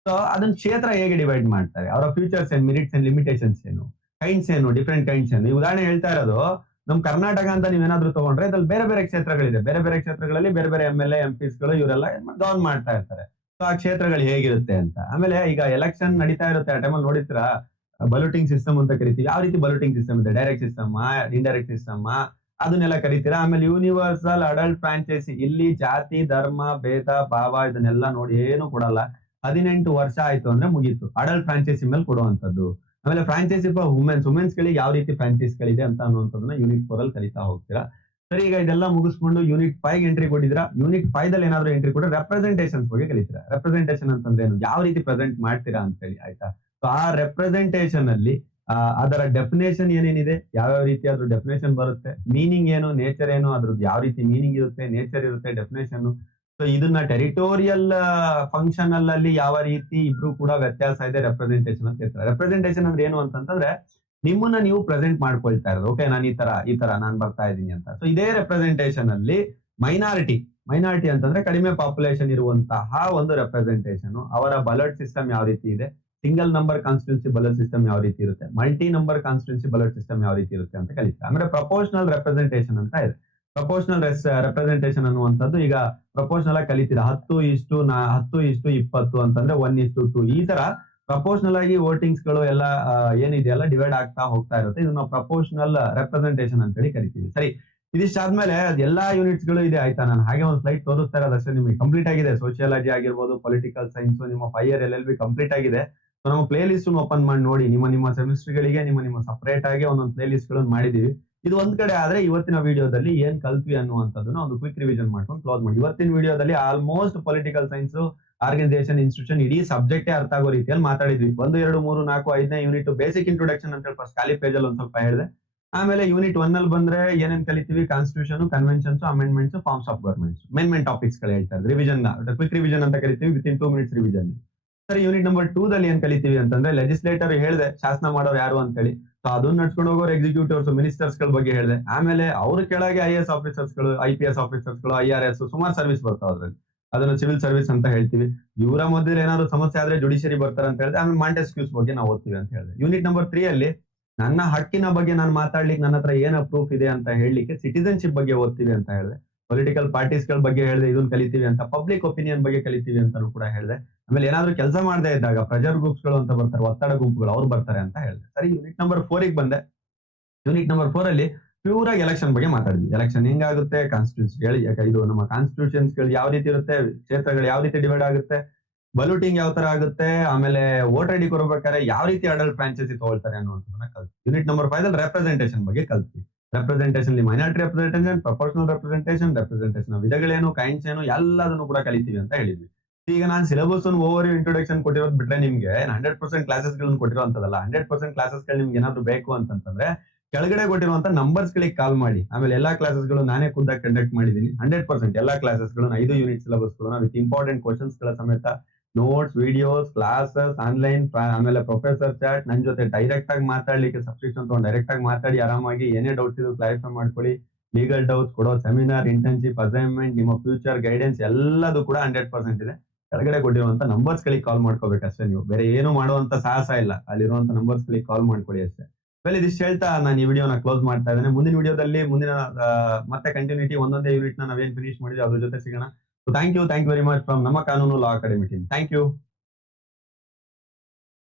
ಸೊ ಅದನ್ನ ಕ್ಷೇತ್ರ ಹೇಗೆ ಡಿವೈಡ್ ಮಾಡ್ತಾರೆ, ಅವರ ಫ್ಯೂಚರ್ಸ್ ಏನ್, ಮೆರಿಟ್ಸ್ ಏನ್, ಲಿಮಿಟೇಷನ್ಸ್ ಏನು, ಕೈಂಡ್ಸ್ ಏನು, ಡಿಫ್ರೆಂಟ್ ಕೈಂಡ್ಸ್ ಏನು. ಈ ಉದಾಹರಣೆ ಹೇಳ್ತಾ ಇರೋದು ನಮ್ ಕರ್ನಾಟಕ ಅಂತ ನೀವೇನಾದ್ರೂ ತಗೊಂಡ್ರೆ ಇದ್ರಲ್ಲಿ ಬೇರೆ ಕ್ಷೇತ್ರಗಳಿದೆ. ಬೇರೆ ಕ್ಷೇತ್ರಗಳಲ್ಲಿ ಬೇರೆ MLA MPs ಗಳು ಇವರೆಲ್ಲ ಗವರ್ನ್ ಮಾಡ್ತಾ ಇರ್ತಾರೆ. ಸೊ ಆ ಕ್ಷೇತ್ರಗಳು ಹೇಗಿರುತ್ತೆ ಅಂತ. ಆಮೇಲೆ ಈಗ ಎಲೆಕ್ಷನ್ ನಡೀತಾ ಇರುತ್ತೆ, ಆ ಟೈಮಲ್ಲಿ ನೋಡಿರ್ತೀರಾ ಬಲೂಟಿಂಗ್ ಸಿಸ್ಟಮ್ ಅಂತ ಕರಿತೀವಿ. ಯಾವ ರೀತಿ ಬಲೂಟಿಂಗ್ ಸಿಸ್ಟಮ್ ಇದೆ, ಡೈರೆಕ್ಟ್ ಸಿಸ್ಟಮ್, ಇಂಡೈರೆಕ್ಟ್ ಸಿಸ್ಟಮ್, ಅದನ್ನೆಲ್ಲ ಕರಿತೀರಾ. ಆಮೇಲೆ ಯೂನಿವರ್ಸಲ್ ಅಡಲ್ಟ್ ಫ್ರಾಂಚೈಸಿ, ಇಲ್ಲಿ ಜಾತಿ ಧರ್ಮ ಭೇದ ಭಾವ ಇದನ್ನೆಲ್ಲ ನೋಡಿ ಏನು ಕೊಡಲ್ಲ. 18 ವರ್ಷ ಆಯ್ತು ಅಂದ್ರೆ ಮುಗೀತು, ಅಡಲ್ಟ್ ಫ್ರಾಂಚೈಸಿ ಮೇಲೆ ಕೊಡುವಂತದ್ದು. ಆಮೇಲೆ ಫ್ರಾಂಚೈಸಿ ಫಾರ್ ವುಮೆನ್ಸ್ ಗಳಿಗೆ ಯಾವ ರೀತಿ ಫ್ರಾಂಚೈಸ್ ಗಳಿದೆ ಅಂತ ಅನ್ನುವಂಥದ್ದನ್ನ ಯೂನಿಟ್ 4 ಅಲ್ಲಿ ಕಲಿತಾ ಹೋಗ್ತೀರಾ. ಸರಿ, ಈಗ ಇದೆಲ್ಲ ಮುಗಿಸ್ಕೊಂಡು ಯೂನಿಟ್ 5 ಎಂಟ್ರಿ ಕೊಟ್ಟಿದ್ದೀರಾ. ಯೂನಿಟ್ 5 ದಲ್ಲಿ ಏನಾದ್ರು ಎಂಟ್ರಿ ಕೊಟ್ಟರೆ ರೆಪ್ರೆಸೆಂಟೇಷನ್ಸ್ ಬಗ್ಗೆ ಕಲಿತೀರಾ. ರೆಪ್ರೆಸೆಂಟೇಷನ್ ಅಂತಂದ್ರೆ ಏನು, ಯಾವ ರೀತಿ ಪ್ರೆಸೆಂಟ್ ಮಾಡ್ತೀರಾ ಅಂತ ಹೇಳಿ, ಆಯ್ತಾ. ಸೊ ಆ ರೆಪ್ರೆಸೆಂಟೇಷನ್ ಅಲ್ಲಿ ಅದರ ಡೆಫಿನೇಷನ್ ಏನೇನಿದೆ, ಯಾವ್ಯಾವ ರೀತಿ ಅದ್ರ ಡೆಫಿನೇಷನ್ ಬರುತ್ತೆ, ಮೀನಿಂಗ್ ಏನು, ನೇಚರ್ ಏನು, ಅದ್ರದ್ದು ಯಾವ ರೀತಿ ಮೀನಿಂಗ್ ಇರುತ್ತೆ, ನೇಚರ್ ಇರುತ್ತೆ, ಡೆಫಿನೇಷನ್. ಸೊ ಇದನ್ನ ಟೆರಿಟೋರಿಯಲ್ ಫಂಕ್ಷನಲ್ ಅಲ್ಲಿ ಯಾವ ರೀತಿ ಇಬ್ರು ಕೂಡ ವ್ಯತ್ಯಾಸ ಇದೆ ರೆಪ್ರೆಸೆಂಟೇಷನ್ ಅಂತ ಹೇಳ್ತಾರೆ. ರೆಪ್ರೆಸೆಂಟೇಷನ್ ಅಂದ್ರೆ ಏನು ಅಂತಂದ್ರೆ ನಿಮ್ಮನ್ನ ನೀವು ಪ್ರೆಸೆಂಟ್ ಮಾಡ್ಕೊಳ್ತಾ ಇರೋದು. ಓಕೆ, ನಾನು ಈ ತರ ನಾನು ಬರ್ತಾ ಇದ್ದೀನಿ ಅಂತ. ಸೊ ಇದೇ ರೆಪ್ರೆಸೆಂಟೇಷನ್ ಅಲ್ಲಿ ಮೈನಾರಿಟಿ ಅಂತಂದ್ರೆ ಕಡಿಮೆ ಪಾಪ್ಯುಲೇಷನ್ ಇರುವಂತಹ ಒಂದು ರೆಪ್ರೆಸೆಂಟೇಷನ್, ಅವರ ಬಲಟ್ ಸಿಸ್ಟಮ್ ಯಾವ ರೀತಿ ಇದೆ, ಸಿಂಗಲ್ ನಂಬರ್ ಕಾನ್ಸ್ಟಿಟ್ಯೂನ್ಸಿ ಬಲಟ್ ಸಿಸ್ಟಮ್ ಯಾವ ರೀತಿ ಇರುತ್ತೆ, ಮಲ್ಟಿ ನಂಬರ್ ಕಾನ್ಸ್ಟಿಟ್ಯೂನ್ಸಿ ಬಲಟ್ ಸಿಸ್ಟಮ್ ಯಾವ ರೀತಿ ಇರುತ್ತೆ ಅಂತ ಕಲಿತಾರೆ. ಆಮೇಲೆ ಪ್ರಪೋರ್ಷನಲ್ ರೆಪ್ರೆಸೆಂಟೇಷನ್ ಅಂತ ಇದೆ. ಪ್ರಪೋರ್ಷನಲ್ ರೆಪ್ರೆಸೆಂಟೇಷನ್ ಅನ್ನುವಂಥದ್ದು ಈಗ ಪ್ರಪೋರ್ಷನಲ್ ಆಗಿ ಕಲಿತೀರಾ. 10:20 ಅಂತಂದ್ರೆ 1:2. ಈ ತರ ಪ್ರಪೋರ್ಷನಲ್ ಆಗಿ ವೋಟಿಂಗ್ಸ್ ಗಳು ಎಲ್ಲ ಏನಿದೆಯಲ್ಲ ಡಿವೈಡ್ ಆಗ್ತಾ ಹೋಗ್ತಾ ಇರುತ್ತೆ. ಇದನ್ನ ಪ್ರಪೋರ್ಷನಲ್ ರೆಪ್ರೆಸೆಂಟೇಷನ್ ಅಂತ ಹೇಳಿ ಕರಿತೀವಿ. ಸರಿ, ಇದಿಷ್ಟಾದ್ಮೇಲೆ ಎಲ್ಲಾ ಯೂನಿಟ್ಸ್ ಗಳು ಇದೆ, ಆಯ್ತಾ. ನಾನು ಹಾಗೆ ಒಂದು ಸ್ಲೈಡ್ ತೋರಿಸ್ತಾ ಇರೋದಷ್ಟೇ, ನಿಮಗೆ ಕಂಪ್ಲೀಟ್ ಆಗಿದೆ. ಸೋಷಿಯಾಲಜಿ ಆಗಿರ್ಬೋದು, ಪೊಲಿಟಿಕಲ್ ಸೈನ್ಸ್, ನಿಮ್ಮ 5 year LLB ಕಂಪ್ಲೀಟ್ ಆಗಿದೆ. ಸೊ ನಮ್ಮ ಪ್ಲೇ ಲಿಸ್ಟ್ ಓಪನ್ ಮಾಡಿ ನೋಡಿ. ನಿಮ್ಮ ಸೆಮಿಸ್ಟರ್ ಗಳಿಗೆ ನಿಮ್ಮ ಸಪರೇಟ್ ಆಗಿ ಒಂದೊಂದು ಪ್ಲೇ ಲಿಸ್ಟ್ ಗಳನ್ನು ಮಾಡಿದೀವಿ. ಇದು ಒಂದ್ ಕಡೆ ಆದ್ರೆ ಇವತ್ತಿನ ವಿಡಿಯೋದಲ್ಲಿ ಏನ್ ಕಲ್ತ್ವಿ ಅನ್ನುವಂಥದ್ದನ್ನ ಒಂದು ಕ್ವಿಕ್ ರಿವಿಷನ್ ಮಾಡ್ಕೊಂಡು ಕ್ಲೋಸ್ ಮಾಡಿ. ಇವತ್ತಿನ ವಿಡಿಯೋದಲ್ಲಿ almost political science, organisation, institution ಇಡೀ ಸಬ್ಜೆಕ್ಟೇ ಅರ್ಥ ಆಗೋ ರೀತಿಯಲ್ಲಿ ಮಾತಾಡಿದ್ವಿ. 1, 2, 3, 4, 5ನೇ ಯೂನಿಟ್ ಬೇಸಿಕ್ ಇಂಟ್ರೊಡಕ್ಷನ್ ಅಂತ ಹೇಳಿ ಫಸ್ಟ್ ಖಾಲಿ ಪೇಜ್ ಅಲ್ಲಿ ಒಂದ್ ಸ್ವಲ್ಪ ಹೇಳಿದೆ. ಆಮೇಲೆ ಯೂನಿಟ್ 1 ಅಲ್ಲಿ ಬಂದ್ರೆ ಏನೇನ್ ಕಲಿತೀವಿ, constitution, conventions, amendments, forms of governments, main topics ಗಳು ಹೇಳ್ತಾ ಇದ್ದಾರೆ. ರಿವಿಷನ್ ಕ್ವಿಕ್ ರಿವಿಷನ್ ಅಂತ ಕರಿತೀವಿ, ವಿತಿನ್ 2 minutes ರಿವಿಷನ್. ಸರಿ, ಯೂನಿಟ್ ನಂಬರ್ 2 ದಲ್ಲಿ ಏನ್ ಕಲಿತೀವಿ ಅಂತಂದ್ರೆ ಲೆಜಿಸ್ಲೇಟರ್ ಹೇಳಿದೆ, ಶಾಸನ ಮಾಡೋರು ಯಾರು ಅಂತ ಹೇಳಿ. ಸೊ ಅದನ್ನ ನಡ್ಸ್ಕೊಂಡು ಹೋಗೋರು ಎಕ್ಸಿಕ್ಯೂಟಿವ್ಸ್, ಮಿನಿಸ್ಟರ್ಸ್ ಗಳ ಬಗ್ಗೆ ಹೇಳಿದೆ. ಆಮೇಲೆ ಅವ್ರ ಕೆಳಗೆ IAS ಆಫೀಸರ್ಸ್ ಗಳು, IPS ಆಫೀಸರ್ಸ್ ಗಳು, IRS, ಸುಮಾರು ಸರ್ವಿಸ್ ಬರ್ತಾವ ಅದ್ರಲ್ಲಿ. ಅದನ್ನ ಸಿವಿಲ್ ಸರ್ವಿಸ್ ಅಂತ ಹೇಳ್ತೀವಿ. ಇವರ ಮಧ್ಯೆ ಏನಾದ್ರು ಸಮಸ್ಯೆ ಆದ್ರೆ ಜುಡಿಷಿಯರಿ ಬರ್ತಾರೆ ಅಂತ ಹೇಳಿದೆ. ಆಮೇಲೆ ಮಾಂಟೆಸ್ಕ್ಯೂಸ್ ಬಗ್ಗೆ ನಾವು ಓದ್ತೀವಿ ಅಂತ ಹೇಳಿದೆ. ಯೂನಿಟ್ ನಂಬರ್ 3 ಅಲ್ಲಿ ನನ್ನ ಹಕ್ಕಿನ ಬಗ್ಗೆ ನಾನು ಮಾತಾಡ್ಲಿಕ್ಕೆ ನನ್ನ ಹತ್ರ ಏನ ಪ್ರೂಫ್ ಇದೆ ಅಂತ ಹೇಳಲಿಕ್ಕೆ ಸಿಟಿಸನ್ಶಿಪ್ ಬಗ್ಗೆ ಓದ್ತೀವಿ ಅಂತ ಹೇಳಿದೆ. ಪೊಲಿಟಿಕಲ್ ಪಾರ್ಟೀಸ್ ಗಳ ಬಗ್ಗೆ ಹೇಳಿದೆ, ಇದನ್ನ ಕಲಿತೀವಿ ಅಂತ. ಪಬ್ಲಿಕ್ ಒಪಿನಿಯನ್ ಬಗ್ಗೆ ಕಲಿತೀವಿ ಅಂತಾನು ಕೂಡ ಹೇಳಿದೆ. ಆಮೇಲೆ ಏನಾದ್ರು ಕೆಲಸ ಮಾಡದೇ ಇದ್ದಾಗ ಪ್ರೆಷರ್ ಗ್ರೂಪ್ಸ್ ಗಳು ಅಂತ ಬರ್ತಾರೆ, ಒತ್ತಡ ಗುಂಪುಗಳು, ಅವ್ರು ಬರ್ತಾರೆ ಅಂತ ಹೇಳಿದೆ. ಸರಿ, ಯೂನಿಟ್ ನಂಬರ್ 4 ಬಂದೆ. ಯೂನಿಟ್ ನಂಬರ್ 4 ಅಲ್ಲಿ ಪ್ಯೂರ್ ಆಗಿ ಎಲೆಕ್ಷನ್ ಬಗ್ಗೆ ಮಾತಾಡಿದ್ವಿ. ಎಲೆಕ್ಷನ್ ಹೆಂಗಾಗುತ್ತೆ, ಕಾನ್ಸ್ಟಿಟ್ಯೂನ್ಸಿ ಹೇಳಿ, ಇದು ನಮ್ಮ ಕಾನ್ಸ್ಟಿಟ್ಯೂಷನ್ಸ್ ಗಳು ಯಾವ ರೀತಿ ಇರುತ್ತೆ, ಕ್ಷೇತ್ರಗಳು ಯಾವ ರೀತಿ ಡಿವೈಡ್ ಆಗುತ್ತೆ, ಬಲೂಟಿಂಗ್ ಯಾವ ತರ ಆಗುತ್ತೆ, ಆಮೇಲೆ ವೋಟರ್ ಐಡಿ ಕೊಡಬೇಕಾದ್ರೆ ಯಾವ ರೀತಿ ಅಡಲ್ಟ್ ಫ್ರಾಂಚೈಸಿ ತಗೊಳ್ತಾರೆ ಅನ್ನುವಂಥದ್ದನ್ನ ಕಲ್ತ್ವಿ. ಯೂನಿಟ್ ನಂಬರ್ 5 ಅಲ್ಲಿ ರೆಪ್ರೆಸೆಂಟೇಷನ್ ಬಗ್ಗೆ ಕಲ್ತ್ವಿ. Representation minority representation, proportional representation ವಿಧಗಳೇನು, ಕೈನ್ಸ್ ಏನು, ಎಲ್ಲದನ್ನು ಕೂಡ ಕಲಿತೀವಿ ಅಂತ ಹೇಳಿದ್ವಿ. ಈಗ ನಾನು ಸಿಲೆಬಸ್ ಓವರ್ ಇಂಟ್ರೊಡಕ್ಷನ್ ಕೊಟ್ಟಿರೋದು ಬಿಟ್ರೆ ನಿಮ್ಗೆ 100% ಕ್ಲಾಸಸ್ ಗಳನ್ನ ಕೊಟ್ಟಿರುವಂತದಲ್ಲ. 100% ಕ್ಲಾಸಸ್ ಗಳು ನಿಮ್ಗೆ ಏನಾದ್ರು ಬೇಕು ಅಂತಂದ್ರೆ ಕೆಳಗಡೆ ಕೊಟ್ಟಿರುವಂತ ನಂಬರ್ಸ್ ಗಳಿಗೆ ಕಾಲ್ ಮಾಡಿ. ಆಮೇಲೆ ಎಲ್ಲಾ ಕ್ಲಾಸಸ್ ಗಳು ನಾನೇ ಖುದ್ದಾಗಿ ಕಂಡಕ್ಟ್ ಮಾಡಿದೀನಿ. 100% ಎಲ್ಲಾ ಕ್ಲಾಸಸ್ ಗಳು 5 ಯೂನಿಟ್ ಸಿಲೆಬಸ್ ಗಳನ್ನ ವಿತ್ ಇಂಪಾರ್ಟೆಂಟ್ ಕ್ವಶನ್ಸ್ ಗಳ ಸಮೇತ, ನೋಟ್ಸ್, ವಿಡಿಯೋಸ್, ಕ್ಲಾಸಸ್, ಆನ್ಲೈನ್, ಆಮೇಲೆ ಪ್ರೊಫೆಸರ್ ಚಾಟ್, ನನ್ ಜೊತೆ ಡೈರೆಕ್ಟ್ ಆಗಿ ಮಾತಾಡ್ಲಿಕ್ಕೆ ಸಬ್ಸ್ಕ್ರಿಪ್ಷನ್ ತಗೊಂಡು ಡೈರೆಕ್ಟ್ ಆಗಿ ಮಾತಾಡಿ ಆರಾಮಾಗಿ ಏನೇ ಡೌಟ್ಸ್ ಇದ್ರು ಕ್ಲಾರಿಫೈ ಮಾಡ್ಕೊಳ್ಳಿ. ಲೀಗಲ್ ಡೌಟ್ಸ್ ಕೊಡೋ ಸೆಮಿನಾರ್, ಇಂಟರ್ನ್ಶಿಪ್, ಅಸೈನ್ಮೆಂಟ್, ನಿಮ್ಮ ಫ್ಯೂಚರ್ ಗೈಡೆನ್ಸ್ ಎಲ್ಲದೂ ಕೂಡ 100% ಇದೆ. ಕೆಳಗಡೆ ಕೊಟ್ಟಿರುವಂತ ನಂಬರ್ಸ್ ಗಳಿಗೆ ಕಾಲ್ ಮಾಡ್ಕೋಬೇಕಷ್ಟೇ ನೀವು. ಬೇರೆ ಏನು ಮಾಡುವಂತ ಸಾಹಸ ಇಲ್ಲ. ಅಲ್ಲಿರುವಂತ ನಂಬರ್ಸ್ ಗಳಿಗೆ ಕಾಲ್ ಮಾಡ್ಕೊಳ್ಳಿ ಅಷ್ಟೇ. ಆಮೇಲೆ ಇದಿಷ್ಟು ಹೇಳ್ತಾ ನಾನು ಈ ವಿಡಿಯೋನ ಕ್ಲೋಸ್ ಮಾಡ್ತಾ ಇದ್ದೇನೆ. ಮುಂದಿನ ವಿಡಿಯೋದಲ್ಲಿ ಮತ್ತೆ ಕಂಟಿನ್ಯೂಟಿ ಒಂದೊಂದೇ ಯೂನಿಟ್ ನಾವೇನ್ ಫಿನಿಶ್ ಮಾಡಿದ್ವಿ ಅದ್ರ ಜೊತೆ ಸಿಗೋಣ. Thank you very much from ನಮ್ಮ ಕಾನೂನು law academy team. Thank you.